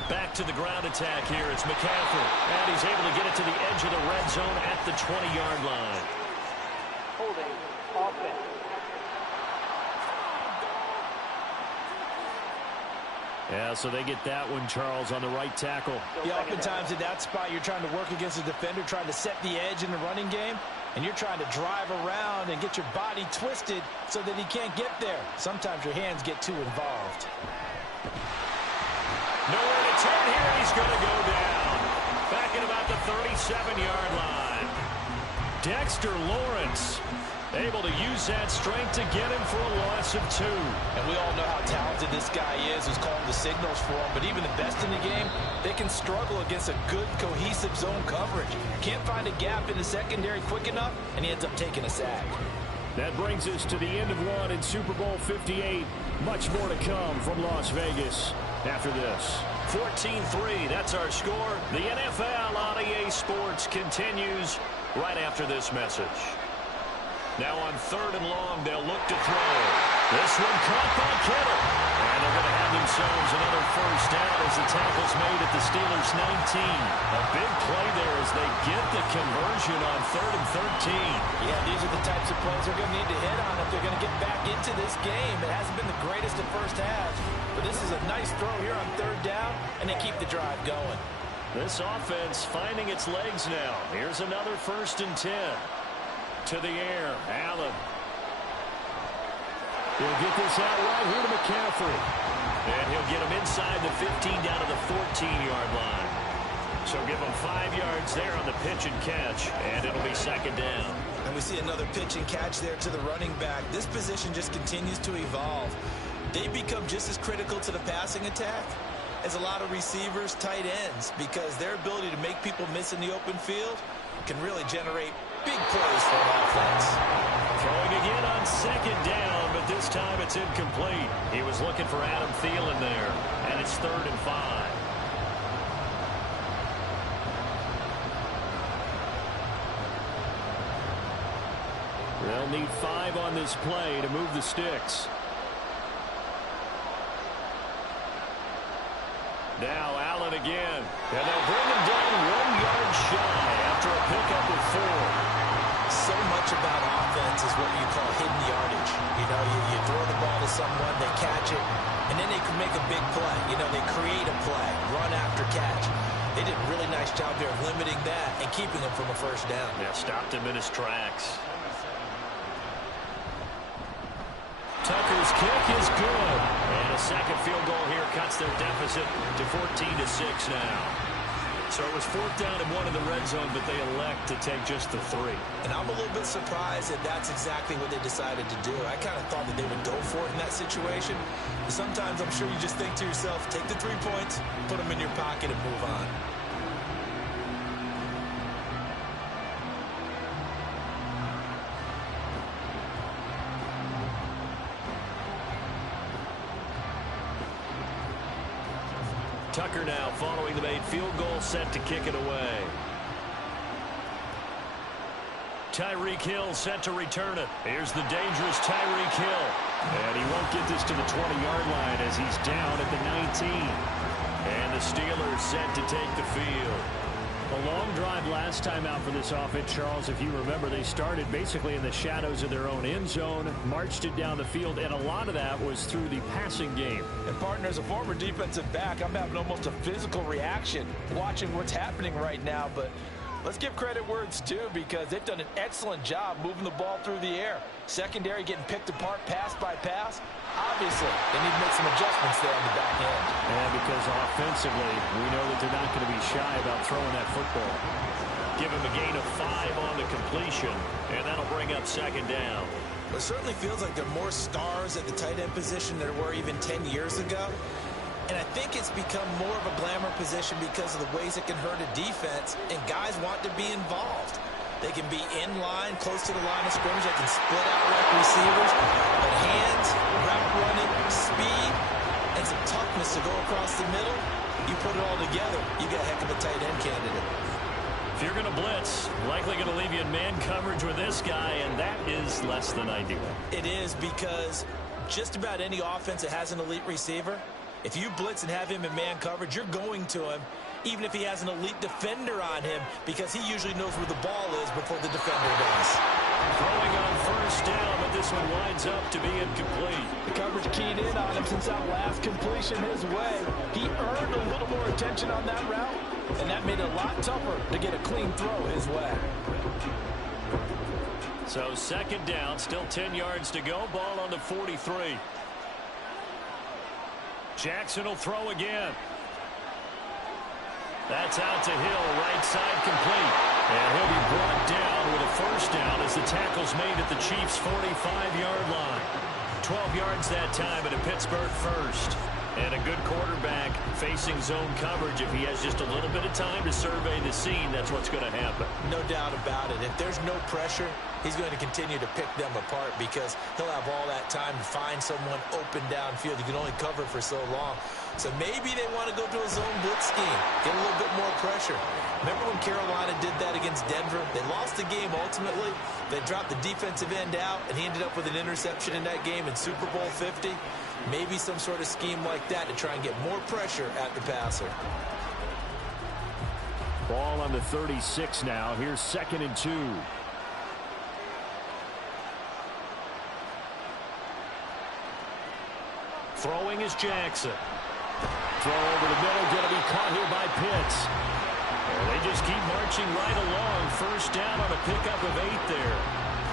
Back to the ground attack here. It's McCaffrey. And he's able to get it to the edge of the red zone at the 20-yard line. Holding offense. Yeah, so they get that one, Charles, on the right tackle. Yeah, oftentimes in that spot, you're trying to work against a defender, trying to set the edge in the running game, and you're trying to drive around and get your body twisted so that he can't get there. Sometimes your hands get too involved. Nowhere to turn here. He's going to go down. Back at about the 37-yard line. Dexter Lawrence able to use that strength to get him for a loss of 2. And we all know how talented this guy is, who's calling the signals for him. But even the best in the game, they can struggle against a good, cohesive zone coverage. Can't find a gap in the secondary quick enough, and he ends up taking a sack. That brings us to the end of one in Super Bowl 58. Much more to come from Las Vegas after this. 14-3, that's our score. The NFL on EA Sports continues right after this message. Now on third and long, they'll look to throw. This one caught by Kittle. And they're going to have themselves another first down as the tackle's made at the Steelers' 19. A big play there as they get the conversion on third and 13. Yeah, these are the types of plays they're going to need to hit on if they're going to get back into this game. It hasn't been the greatest at first half, but this is a nice throw here on third down, and they keep the drive going. This offense finding its legs now. Here's another first and 10. To the air, Allen. He'll get this out right here to McCaffrey. And he'll get him inside the 15 down to the 14-yard line. So give him 5 yards there on the pitch and catch, and it'll be second down. And we see another pitch and catch there to the running back. This position just continues to evolve. They become just as critical to the passing attack as a lot of receivers, tight ends, because their ability to make people miss in the open field can really generate big plays for an offense. Throwing again on second down, but this time it's incomplete. He was looking for Adam Thielen there, and it's 3rd and 5. They'll need 5 on this play to move the sticks. Now Allen again. And they'll bring him down 1 yard shy after a pickup of 4. So much about offense is what you call hidden yardage. You know, you throw the ball to someone, they catch it, and then they can make a big play. You know, they create a play, run after catch. They did a really nice job there of limiting that and keeping him from a first down. Yeah, stopped him in his tracks. Tucker's kick is good. And a second field goal here cuts their deficit to 14-6 now. So it was 4th down and 1 in the red zone, but they elect to take just the 3. And I'm a little bit surprised that that's exactly what they decided to do. I kind of thought that they would go for it in that situation. But sometimes I'm sure you just think to yourself, take the 3 points, put them in your pocket, and move on. Tucker now following the made field goal, set to kick it away. Tyreek Hill set to return it. Here's the dangerous Tyreek Hill. And he won't get this to the 20-yard line as he's down at the 19. And the Steelers set to take the field. A long drive last time out for this offense, Charles. If you remember, they started basically in the shadows of their own end zone, marched it down the field, and a lot of that was through the passing game. And, partner, as a former defensive back, I'm having almost a physical reaction watching what's happening right now. But let's give credit where it's due, because they've done an excellent job moving the ball through the air. Secondary getting picked apart pass by pass. Obviously, they need to make some adjustments there on the back end. And because offensively, we know that they're not going to be shy about throwing that football. Give him a gain of 5 on the completion, and that'll bring up 2nd down. It certainly feels like there are more stars at the tight end position than there were even 10 years ago. And I think it's become more of a glamour position because of the ways it can hurt a defense, and guys want to be involved. They can be in line, close to the line of scrimmage. They can split out like receivers. But hands, route running, speed, and some toughness to go across the middle, you put it all together, you got a heck of a tight end candidate. If you're going to blitz, likely going to leave you in man coverage with this guy, and that is less than ideal. It is, because just about any offense that has an elite receiver, if you blitz and have him in man coverage, you're going to him, even if he has an elite defender on him, because he usually knows where the ball is before the defender does. Throwing on 1st down, but this one winds up to be incomplete. The coverage keyed in on him since that last completion his way. He earned a little more attention on that route, and that made it a lot tougher to get a clean throw his way. So 2nd down, still 10 yards to go. Ball on the 43. Jackson will throw again. That's out to Hill, right side complete. And he'll be brought down with a 1st down as the tackle's made at the Chiefs' 45-yard line. 12 yards that time at a Pittsburgh 1st. And a good quarterback facing zone coverage. If he has just a little bit of time to survey the scene, that's what's going to happen. No doubt about it. If there's no pressure, he's going to continue to pick them apart, because he'll have all that time to find someone open downfield. You can only cover for so long. So maybe they want to go to a zone blitz scheme, get a little bit more pressure. Remember when Carolina did that against Denver? They lost the game ultimately. They dropped the defensive end out, and he ended up with an interception in that game in Super Bowl 50. Maybe some sort of scheme like that to try and get more pressure at the passer. Ball on the 36 now. Here's 2nd and 2. Throwing is Jackson. Throw over the middle, going to be caught here by Pitts. And they just keep marching right along. 1st down on a pickup of 8 there.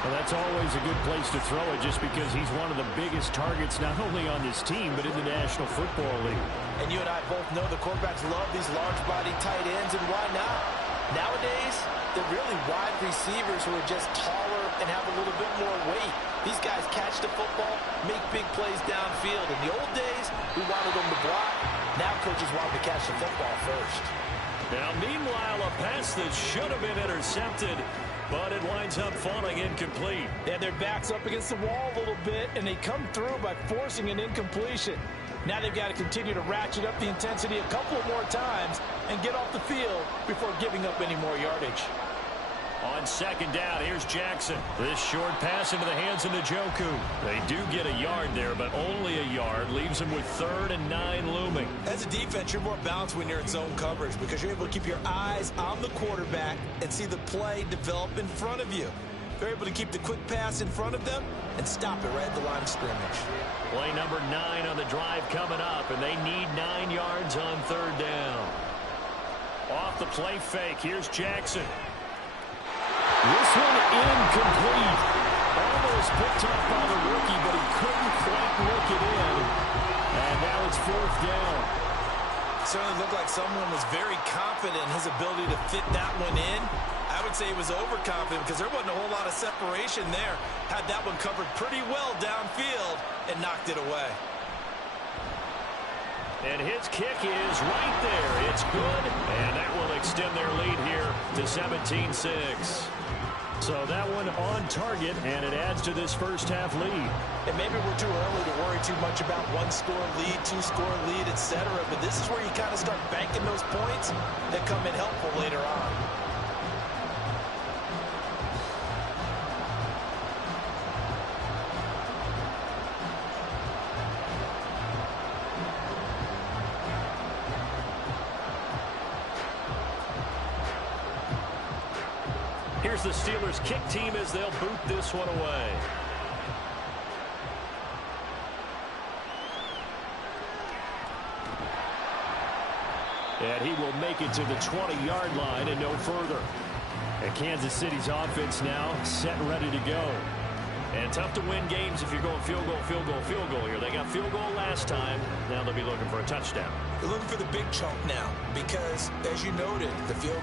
Well, that's always a good place to throw it, just because he's one of the biggest targets not only on this team but in the National Football League. And you and I both know the quarterbacks love these large-body tight ends, and why not? Nowadays, they're really wide receivers who are just taller and have a little bit more weight. These guys catch the football, make big plays downfield. In the old days, we wanted them to block. Now coaches want them to catch the football first. Now, meanwhile, a pass that should have been intercepted, but it winds up falling incomplete. Yeah, their back's up against the wall a little bit, and they come through by forcing an incompletion. Now they've got to continue to ratchet up the intensity a couple more times and get off the field before giving up any more yardage. On second down, here's Jackson. This short pass into the hands of Njoku. They do get a yard there, but only a yard. Leaves them with 3rd and 9 looming. As a defense, you're more balanced when you're in zone coverage because you're able to keep your eyes on the quarterback and see the play develop in front of you. They're able to keep the quick pass in front of them and stop it right at the line of scrimmage. Play number 9 on the drive coming up, and they need 9 yards on 3rd down. Off the play fake, here's Jackson. This one incomplete. Almost picked up by the rookie, but he couldn't quite work it in. And now it's 4th down. Certainly looked like someone was very confident in his ability to fit that one in. I would say he was overconfident because there wasn't a whole lot of separation there. Had that one covered pretty well downfield and knocked it away. And his kick is right there. It's good, and that will extend their lead here to 17-6. So that one on target, and it adds to this first half lead. And maybe we're too early to worry too much about 1-score lead, 2-score lead, etc. But this is where you kind of start banking those points that come in helpful later on. Here's the Steelers' kick team as they'll boot this one away. And he will make it to the 20-yard line and no further. And Kansas City's offense now set and ready to go. And tough to win games if you're going field goal, field goal, field goal here. They got field goal last time. Now they'll be looking for a touchdown. They're looking for the big chunk now because, as you noted, the field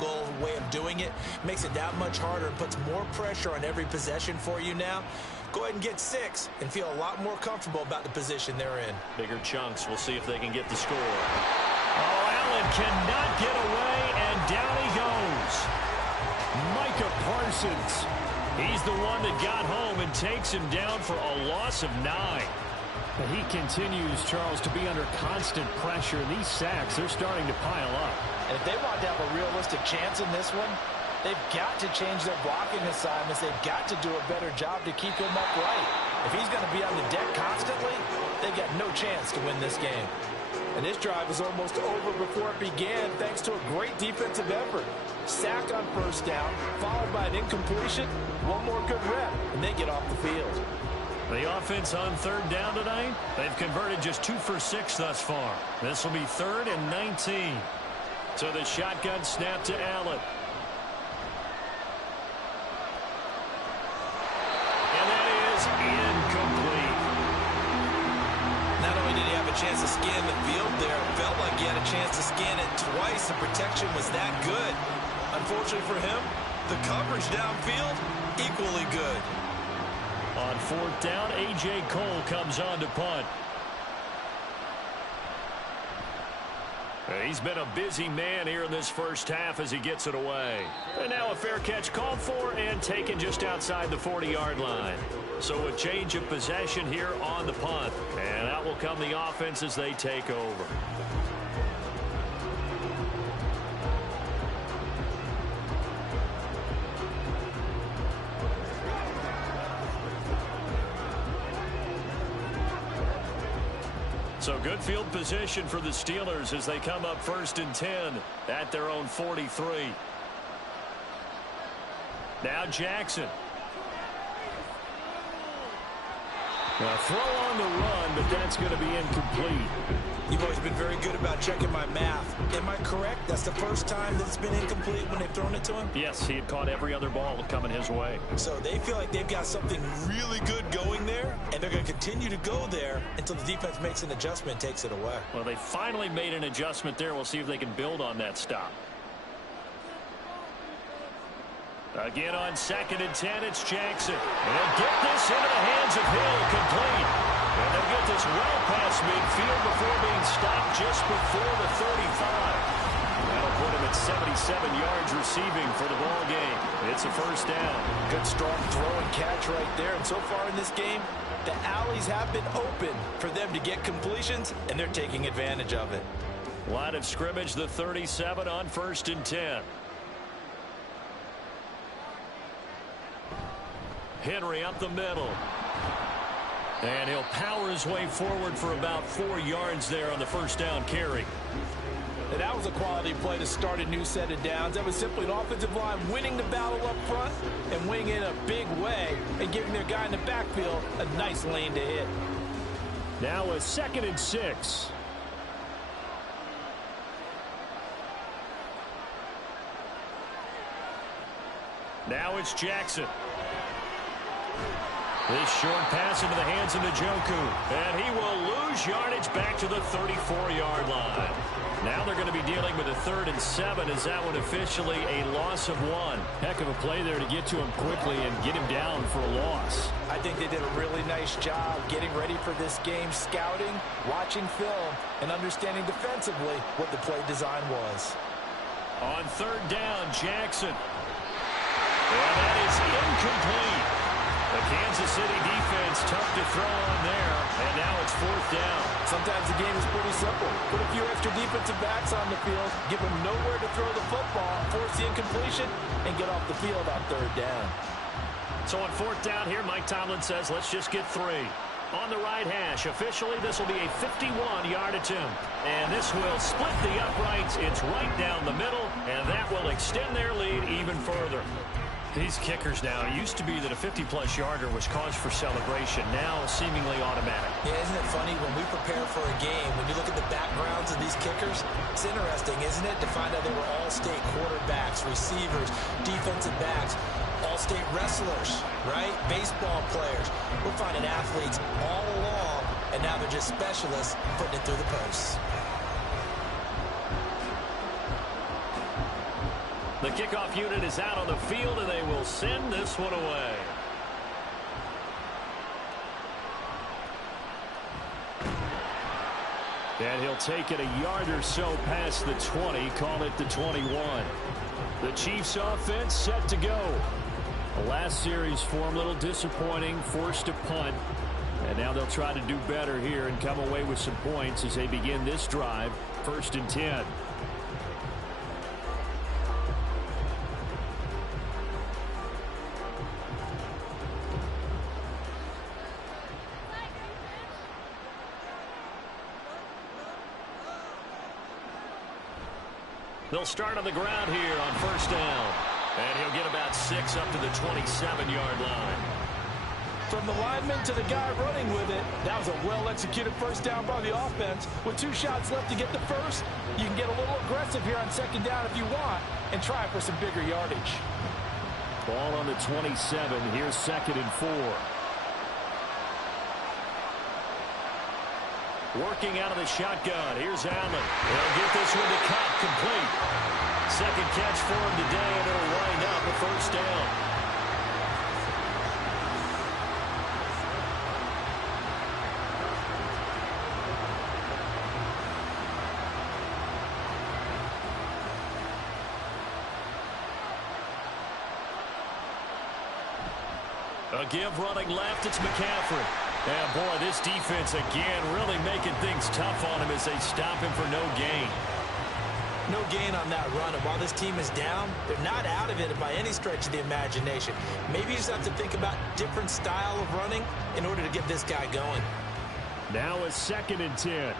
goal way of doing it makes it that much harder and puts more pressure on every possession for you now. Go ahead and get 6 and feel a lot more comfortable about the position they're in. Bigger chunks. We'll see if they can get the score. Oh, Allen cannot get away, and down he goes. Micah Parsons. He's the one that got home and takes him down for a loss of 9. But he continues, Charles, to be under constant pressure. These sacks, they're starting to pile up. And if they want to have a realistic chance in this one, they've got to change their blocking assignments. They've got to do a better job to keep him upright. If he's going to be on the deck constantly, they've got no chance to win this game. And this drive was almost over before it began thanks to a great defensive effort. Sack on 1st down, followed by an incompletion. One more good rep, and they get off the field. The offense on 3rd down tonight, they've converted just 2 for 6 thus far. This will be 3rd and 19. So the shotgun snap to Allen. And that is incomplete. Not only did he have a chance to scan the field there, it felt like he had a chance to scan it twice. The protection was that good. Unfortunately for him, the coverage downfield, equally good. On 4th down, A.J. Cole comes on to punt. He's been a busy man here in this first half as he gets it away. And now a fair catch called for and taken just outside the 40-yard line. So a change of possession here on the punt. And out will come the offense as they take over. So good field position for the Steelers as they come up 1st and 10 at their own 43. Now Jackson. A throw on the run, but that's going to be incomplete. You've always been very good about checking my math. Am I correct? That's the first time that it's been incomplete when they've thrown it to him? Yes, he had caught every other ball coming his way. So they feel like they've got something really good going there, and they're going to continue to go there until the defense makes an adjustment and takes it away. Well, they finally made an adjustment there. We'll see if they can build on that stop. Again on 2nd and 10, it's Jackson. And they'll get this into the hands of Hill, complete. And they'll get this well past midfield before being stopped just before the 35. That'll put him at 77 yards receiving for the ball game. It's a 1st down. Good strong throw and catch right there. And so far in this game, the alleys have been open for them to get completions, and they're taking advantage of it. Line of scrimmage, the 37 on 1st and 10. Henry up the middle. And he'll power his way forward for about 4 yards there on the first down carry. And that was a quality play to start a new set of downs. That was simply an offensive line winning the battle up front and winning it in a big way and giving their guy in the backfield a nice lane to hit. Now a 2nd and 6. Now it's Jackson. This short pass into the hands of Njoku. And he will lose yardage back to the 34-yard line. Now they're going to be dealing with a 3rd and 7. Is that one officially a loss of 1? Heck of a play there to get to him quickly and get him down for a loss. I think they did a really nice job getting ready for this game, scouting, watching film, and understanding defensively what the play design was. On 3rd down, Jackson. And that is incomplete. The Kansas City defense tough to throw on there, and now it's 4th down. Sometimes the game is pretty simple. Put a few extra defensive backs on the field, give them nowhere to throw the football, force the incompletion, and get off the field on 3rd down. So on 4th down here, Mike Tomlin says, let's just get 3. On the right hash, officially, this will be a 51-yard attempt. And this will split the uprights. It's right down the middle, and that will extend their lead even further. These kickers now, it used to be that a 50-plus yarder was cause for celebration. Now, seemingly automatic. Yeah, isn't it funny when we prepare for a game, when you look at the backgrounds of these kickers, it's interesting, isn't it, to find out they were all-state quarterbacks, receivers, defensive backs, all-state wrestlers, right? Baseball players. We're finding athletes all along, and now they're just specialists putting it through the posts. The kickoff unit is out on the field, and they will send this one away. And he'll take it a yard or so past the 20, call it the 21. The Chiefs offense set to go. The last series for them, a little disappointing, forced a punt. And now they'll try to do better here and come away with some points as they begin this drive, 1st and 10. They'll start on the ground here on 1st down. And he'll get about 6 up to the 27-yard line. From the lineman to the guy running with it, that was a well-executed 1st down by the offense. With 2 shots left to get the first, you can get a little aggressive here on 2nd down if you want and try for some bigger yardage. Ball on the 27. Here's 2nd and 4. Working out of the shotgun. Here's Allen. They'll get this one to Cup, complete. 2nd catch for him today, and it'll wind up a 1st down. A give running left, it's McCaffrey. And boy, this defense again really making things tough on him as they stop him for no gain. No gain on that run, and while this team is down, they're not out of it by any stretch of the imagination. Maybe you just have to think about different style of running in order to get this guy going. Now a 2nd and 10.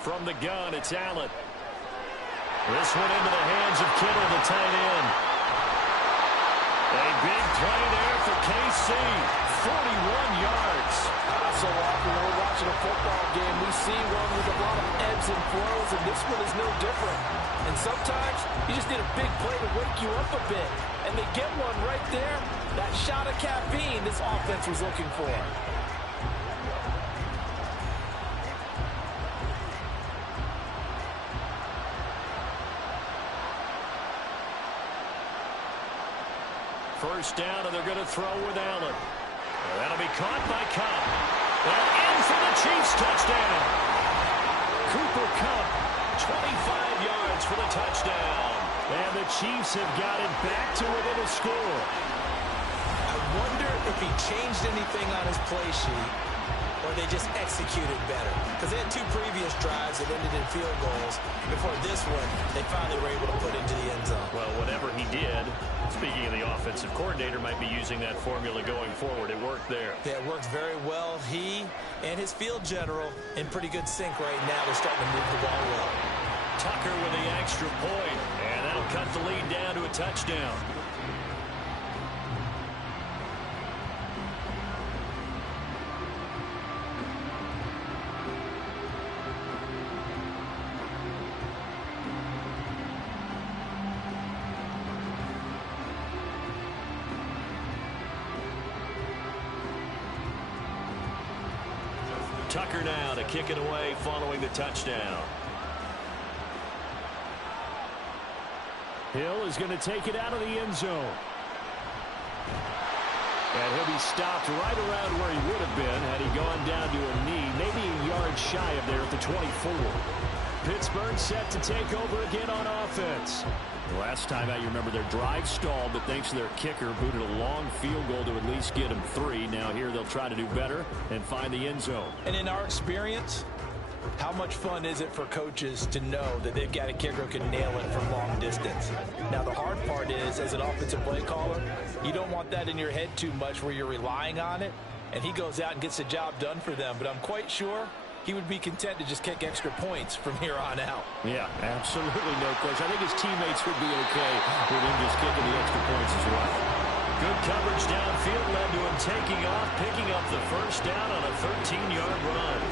From the gun, it's Allen. This one into the hands of Kittle, the tight end. A big play there for KC. 41 yards. So often when we're watching a football game, we see one with a lot of ebbs and flows, and this one is no different. And sometimes you just need a big play to wake you up a bit. And they get one right there. That shot of caffeine this offense was looking for. First down, and they're going to throw with Allen. That'll be caught by Cup. And in for the Chiefs touchdown. Cooper Kupp, 25 yards for the touchdown. And the Chiefs have got it back to within a score. I wonder if he changed anything on his play sheet or they just executed better? Because they had 2 previous drives that ended in field goals. Before this one, they finally were able to put into the end zone. Well, whatever he did, speaking of the offensive coordinator, might be using that formula going forward. It worked there. Yeah, it works very well. He and his field general in pretty good sync right now. They're starting to move the ball well. Tucker with the extra point, and that'll cut the lead down to a touchdown. Tucker now to kick it away following the touchdown. Hill is going to take it out of the end zone. And he'll be stopped right around where he would have been had he gone down to a knee, maybe a yard shy of there at the 24. Pittsburgh set to take over again on offense. The last time out, you remember their drive stalled, but thanks to their kicker, booted a long field goal to at least get them 3. Now here they'll try to do better and find the end zone. And in our experience, how much fun is it for coaches to know that they've got a kicker who can nail it from long distance? Now, the hard part is, as an offensive play caller, you don't want that in your head too much where you're relying on it, and he goes out and gets the job done for them. But I'm quite sure he would be content to just kick extra points from here on out. Yeah, absolutely no question. I think his teammates would be okay with him just kicking the extra points as well. Good coverage downfield led to him taking off, picking up the first down on a 13-yard run.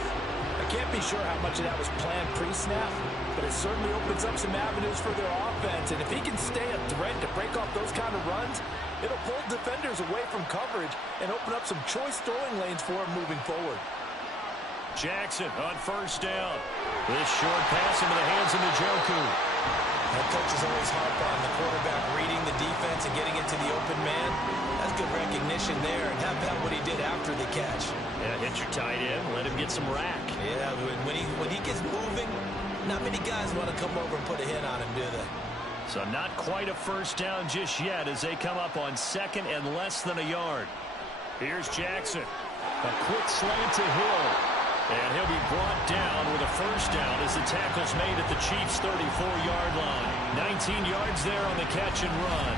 I can't be sure how much of that was planned pre-snap, but it certainly opens up some avenues for their offense. And if he can stay a threat to break off those kind of runs, it'll pull defenders away from coverage and open up some choice throwing lanes for him moving forward. Jackson on first down. This short pass into the hands of Njoku. That coach is always harp on the quarterback reading the defense and getting into the open man. That's good recognition there. And how about what he did after the catch? Yeah, hit your tight end. Let him get some rack. Yeah, when he gets moving, not many guys want to come over and put a hit on him, do they? So not quite a first down just yet as they come up on second and less than a yard. Here's Jackson. A quick slant to Hill. And he'll be brought down with a first down as the tackle's made at the Chiefs' 34-yard line. 19 yards there on the catch and run.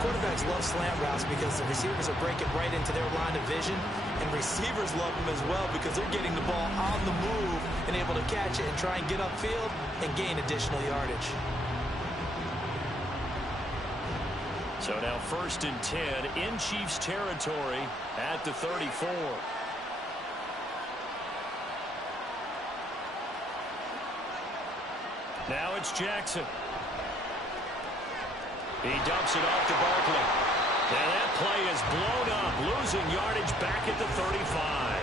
Quarterbacks love slant routes because the receivers are breaking right into their line of vision, and receivers love them as well because they're getting the ball on the move and able to catch it and try and get upfield and gain additional yardage. So now 1st and 10 in Chiefs territory at the 34. Now it's Jackson. He dumps it off to Barkley. And that play is blown up, losing yardage back at the 35.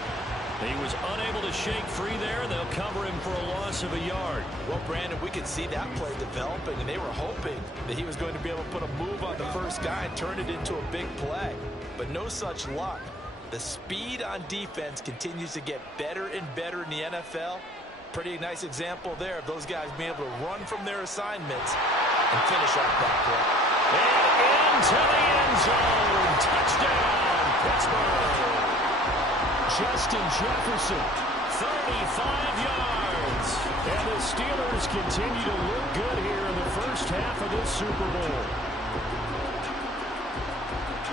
He was unable to shake free there. They'll cover him for a loss of a yard. Well, Brandon, we could see that play developing, and they were hoping that he was going to be able to put a move on the first guy and turn it into a big play. But no such luck. The speed on defense continues to get better and better in the NFL. Pretty nice example there of those guys being able to run from their assignments and finish off that play. And into the end zone. Touchdown, Pittsburgh. Justin Jefferson. 35 yards. And the Steelers continue to look good here in the first half of this Super Bowl.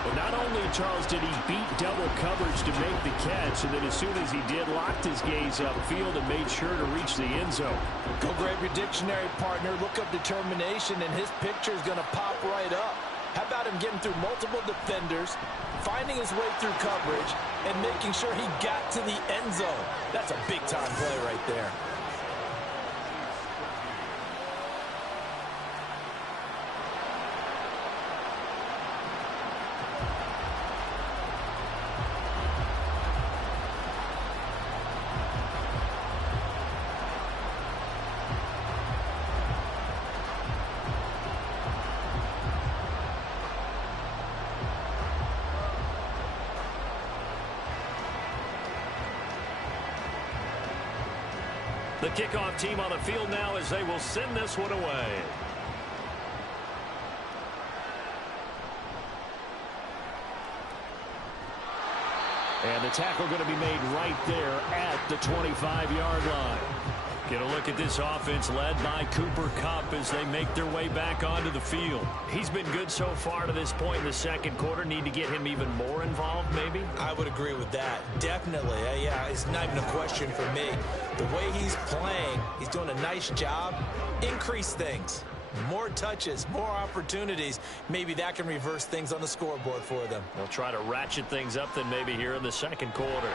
But not only, Charles, did he beat double coverage to make the catch, and then as soon as he did, locked his gaze upfield and made sure to reach the end zone. Go grab your dictionary, partner. Look up determination, and his picture is going to pop right up. How about him getting through multiple defenders, finding his way through coverage, and making sure he got to the end zone? That's a big-time play right there. The kickoff team on the field now as they will send this one away. And the tackle going to be made right there at the 25-yard line. Get a look at this offense led by Cooper Kupp as they make their way back onto the field. He's been good so far to this point in the second quarter. Need to get him even more involved, maybe? I would agree with that. Definitely. Yeah, it's not even a question for me. The way he's playing, he's doing a nice job. Increase things. More touches, more opportunities. Maybe that can reverse things on the scoreboard for them. They'll try to ratchet things up then maybe here in the second quarter.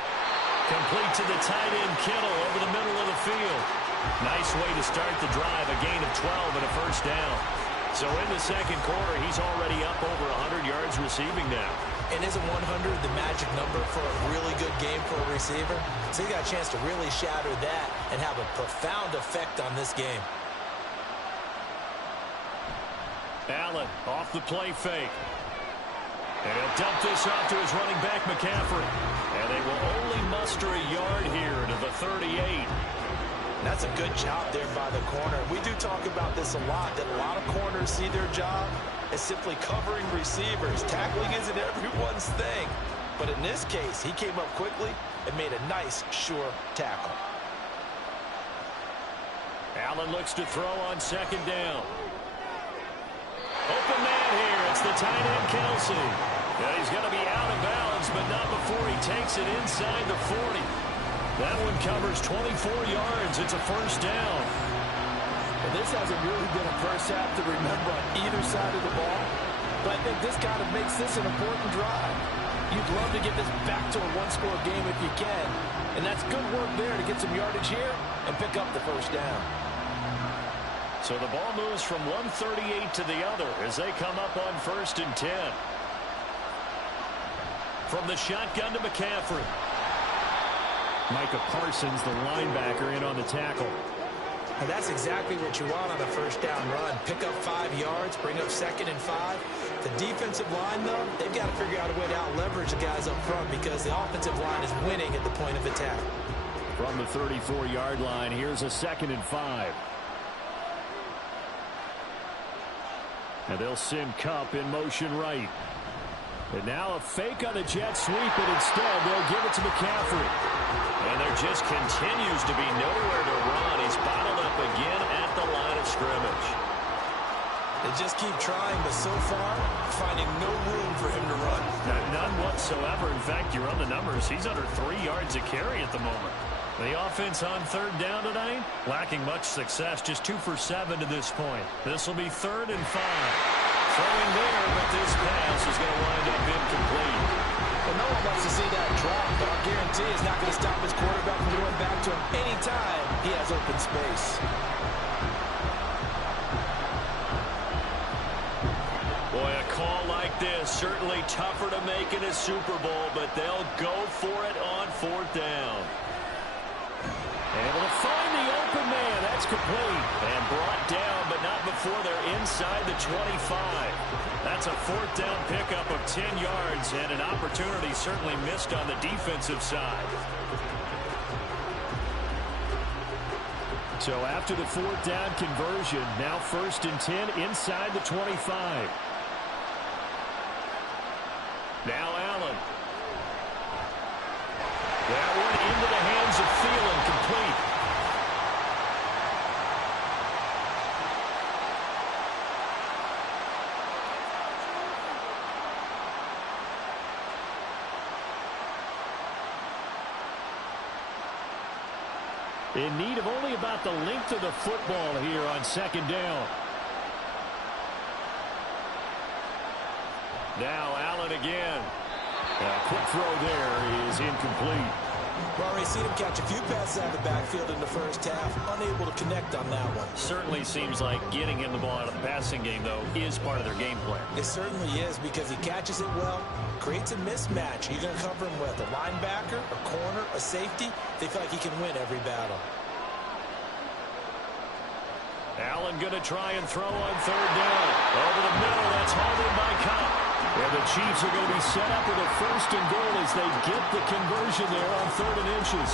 Complete to the tight end, Kittle, over the middle of the field. Nice way to start the drive, a gain of 12 and a first down. So in the second quarter, he's already up over 100 yards receiving now. And isn't 100 the magic number for a really good game for a receiver? So he got a chance to really shatter that and have a profound effect on this game. Allen off the play fake. And he'll dump this off to his running back, McCaffrey. And they will only muster a yard here to the 38. That's a good job there by the corner. We do talk about this a lot, that a lot of corners see their job as simply covering receivers. Tackling isn't everyone's thing. But in this case, he came up quickly and made a nice, sure tackle. Allen looks to throw on second down. Open man here. It's the tight end, Kelsey. And he's going to be out of bounds, but not before he takes it inside the 40. That one covers 24 yards. It's a first down. And this hasn't really been a first half to remember on either side of the ball. But I think this kind of makes this an important drive. You'd love to get this back to a one-score game if you can. And that's good work there to get some yardage here and pick up the first down. So the ball moves from 138 to the other as they come up on 1st and 10. From the shotgun to McCaffrey. Micah Parsons, the linebacker, in on the tackle. And that's exactly what you want on a first down run. Pick up 5 yards, bring up 2nd and 5. The defensive line, though, they've got to figure out a way to out-leverage the guys up front because the offensive line is winning at the point of attack. From the 34-yard line, here's a 2nd and 5. And they'll send Kupp in motion right. And now a fake on the jet sweep, and instead they'll give it to McCaffrey. And there just continues to be nowhere to run. He's bottled up again at the line of scrimmage. They just keep trying, but so far, finding no room for him to run. None whatsoever. In fact, you run the numbers. He's under 3 yards a carry at the moment. The offense on 3rd down tonight, lacking much success, just 2 for 7 to this point. This will be 3rd and 5. Throwing there, but this pass is going to wind up incomplete. Well, no one wants to see that drop, but I'll guarantee it's not going to stop his quarterback from going back to him anytime he has open space. Boy, a call like this, certainly tougher to make in a Super Bowl, but they'll go for it on 4th down. Able to find the open man. That's complete. And brought down, but not before they're inside the 25. That's a 4th down pickup of 10 yards, and an opportunity certainly missed on the defensive side. So after the 4th down conversion, now 1st and 10 inside the 25. Now Allen. That one into the hands of Thielen, complete. In need of only about the length of the football here on 2nd down. Now Allen again. A quick throw there is incomplete. We've already seen him catch a few passes out of the backfield in the first half. Unable to connect on that one. Certainly seems like getting him the ball out of the passing game, though, is part of their game plan. It certainly is because he catches it well, creates a mismatch. You're going to cover him with a linebacker, a corner, a safety. They feel like he can win every battle. Allen going to try and throw on 3rd down. Over the middle, that's hauled in by Kupp. And the Chiefs are going to be set up with a 1st and goal as they get the conversion there on 3rd and inches.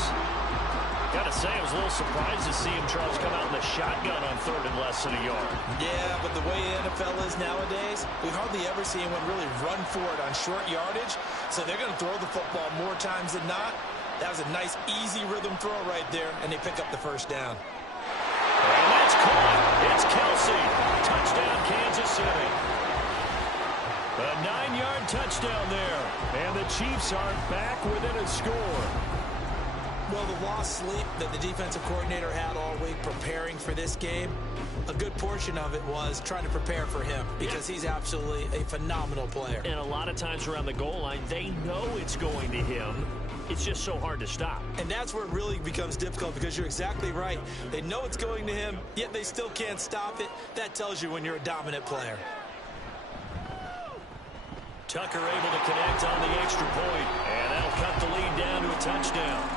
Got to say, I was a little surprised to see him, Charles, come out in the shotgun on 3rd and less than a yard. Yeah, but the way the NFL is nowadays, we hardly ever see anyone really run for it on short yardage. So they're going to throw the football more times than not. That was a nice, easy rhythm throw right there, and they pick up the first down. And that's caught. It's Kelsey. Touchdown, Kansas City. A 9-yard touchdown there. And the Chiefs are back within a score. Well, the lost sleep that the defensive coordinator had all week preparing for this game, a good portion of it was trying to prepare for him because he's absolutely a phenomenal player. And a lot of times around the goal line, they know it's going to him. It's just so hard to stop. And that's where it really becomes difficult because you're exactly right. They know it's going to him, yet they still can't stop it. That tells you when you're a dominant player. Tucker able to connect on the extra point, and that'll cut the lead down to a touchdown.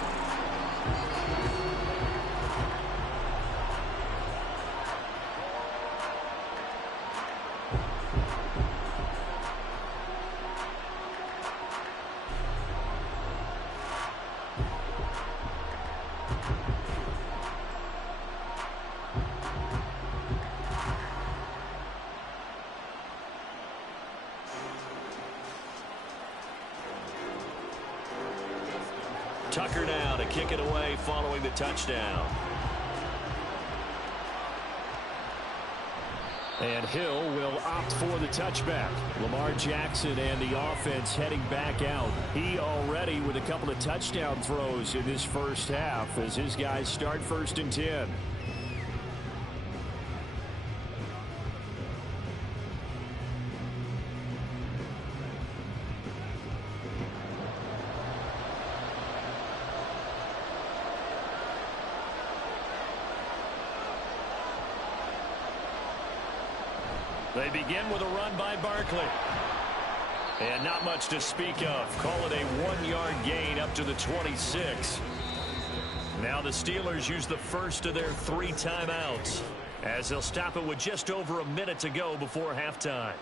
Tucker now to kick it away following the touchdown. And Hill will opt for the touchback. Lamar Jackson and the offense heading back out. He already with a couple of touchdown throws in this first half as his guys start 1st and 10. They begin with a run by Barkley. And not much to speak of. Call it a 1-yard gain up to the 26. Now the Steelers use the first of their 3 timeouts as they'll stop it with just over a minute to go before halftime.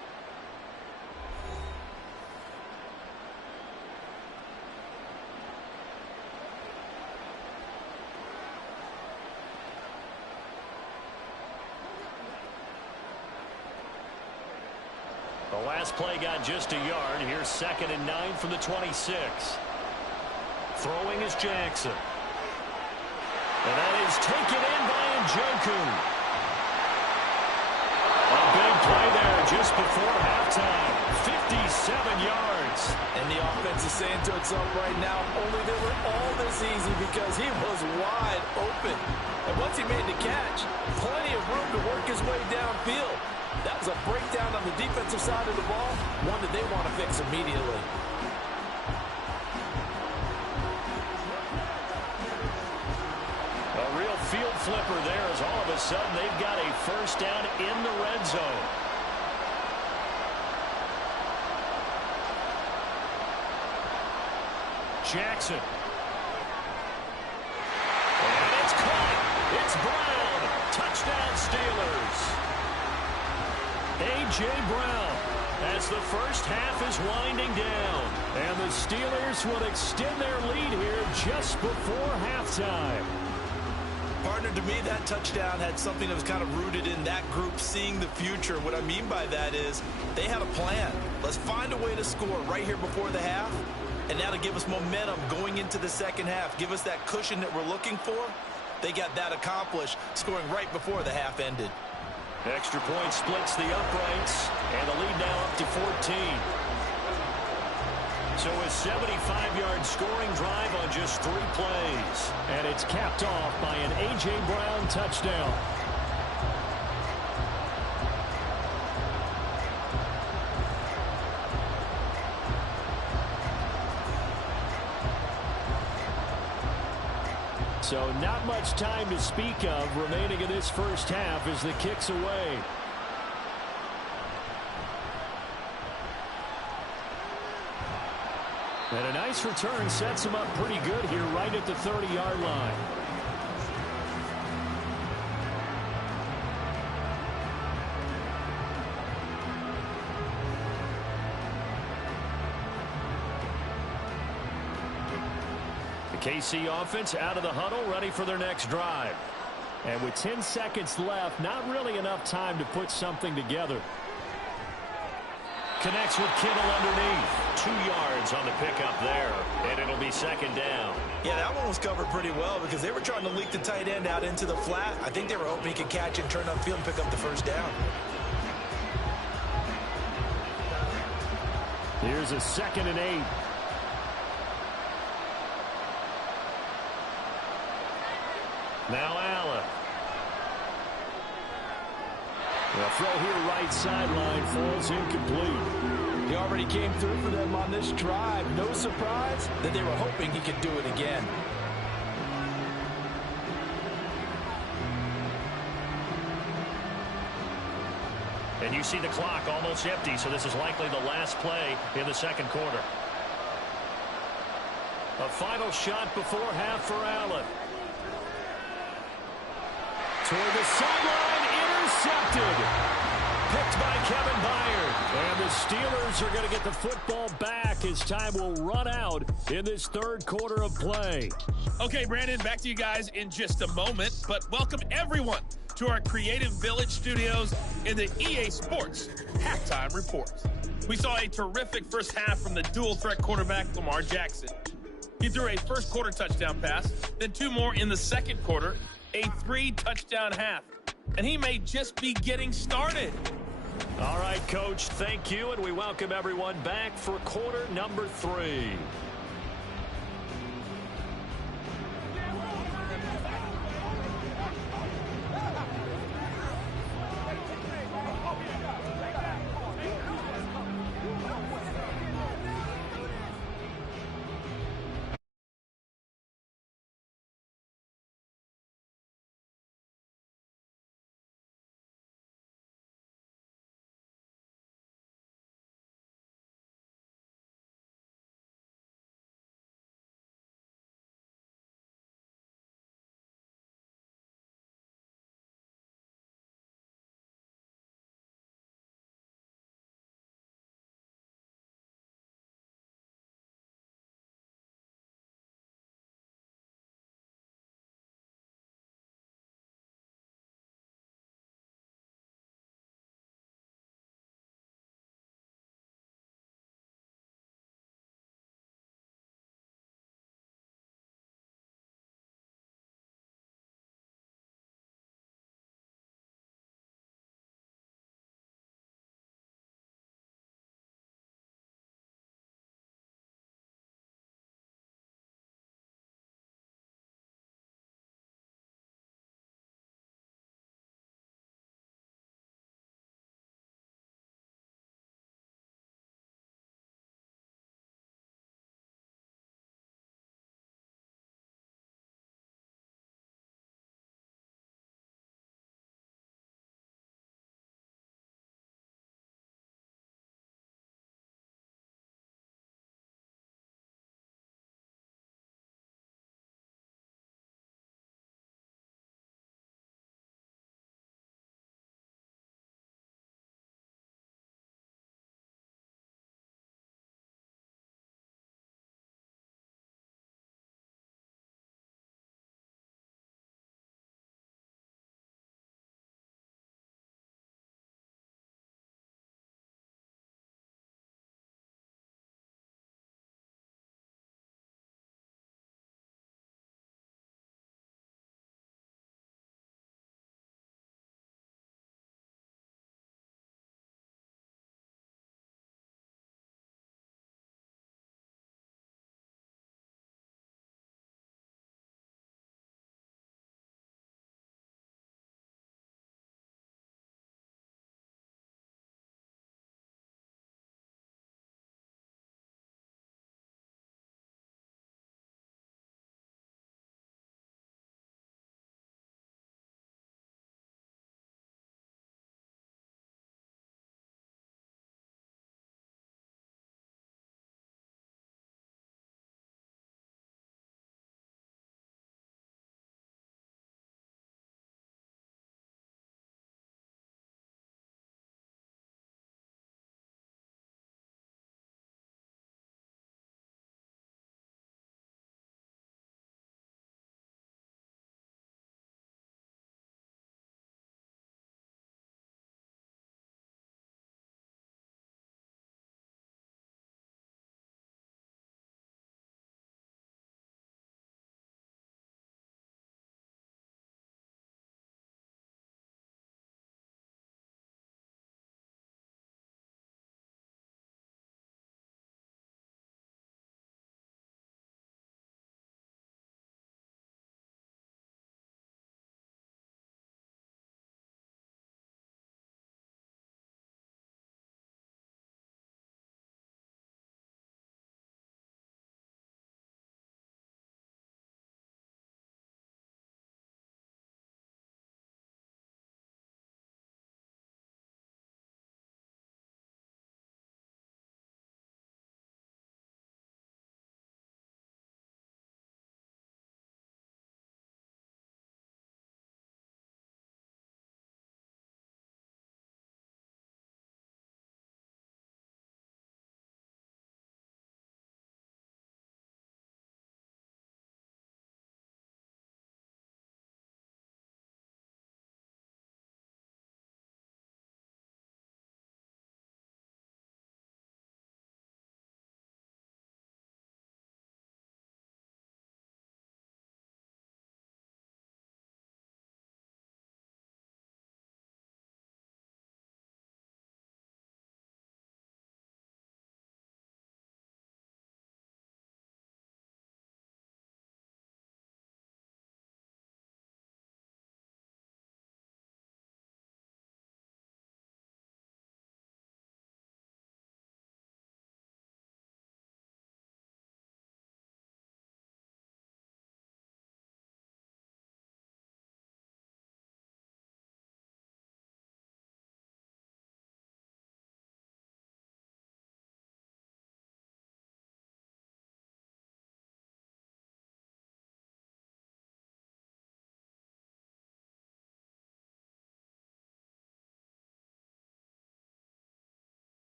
The last play got just a yard. Here's 2nd and 9 from the 26. Throwing is Jackson. And that is taken in by Njoku. A big play there just before halftime. 57 yards. And the offense is saying to itself right now, only they were all this easy because he was wide open. And once he made the catch, plenty of room to work his way downfield. That was a breakdown on the defensive side of the ball, one that they want to fix immediately. A real field flipper there as all of a sudden they've got a first down in the red zone. Jackson. And it's caught. It's Brown. Touchdown Steelers. A.J. Brown as the first half is winding down. And the Steelers will extend their lead here just before halftime. Partner, to me, that touchdown had something that was kind of rooted in that group seeing the future. What I mean by that is they had a plan. Let's find a way to score right here before the half. And that'll give us momentum going into the second half. Give us that cushion that we're looking for. They got that accomplished, scoring right before the half ended. Extra point splits the uprights, and the lead now up to 14. So a 75-yard scoring drive on just 3 plays. And it's capped off by an A.J. Brown touchdown. So not much time to speak of remaining in this first half as the kick's away. And a nice return sets him up pretty good here right at the 30-yard line. The KC offense out of the huddle, ready for their next drive. And with 10 seconds left, not really enough time to put something together. Connects with Kittle underneath. 2 yards on the pickup there, and it'll be second down. Yeah, that one was covered pretty well because they were trying to leak the tight end out into the flat. I think they were hoping he could catch it, turn upfield, and pick up the first down. Here's a 2nd and 8. Now Allen. The throw here right sideline falls incomplete. He already came through for them on this drive. No surprise that they were hoping he could do it again. And you see the clock almost empty, so this is likely the last play in the second quarter. A final shot before half for Allen. Toward the sideline, intercepted. Picked by Kevin Byard. And the Steelers are going to get the football back as time will run out in this third quarter of play. Okay, Brandon, back to you guys in just a moment. But welcome everyone to our Creative Village studios in the EA Sports Halftime Report. We saw a terrific first half from the dual-threat quarterback, Lamar Jackson. He threw a first-quarter touchdown pass, then 2 more in the second quarter, a 3-touchdown half. And he may just be getting started. All right, Coach, thank you, and we welcome everyone back for quarter number 3.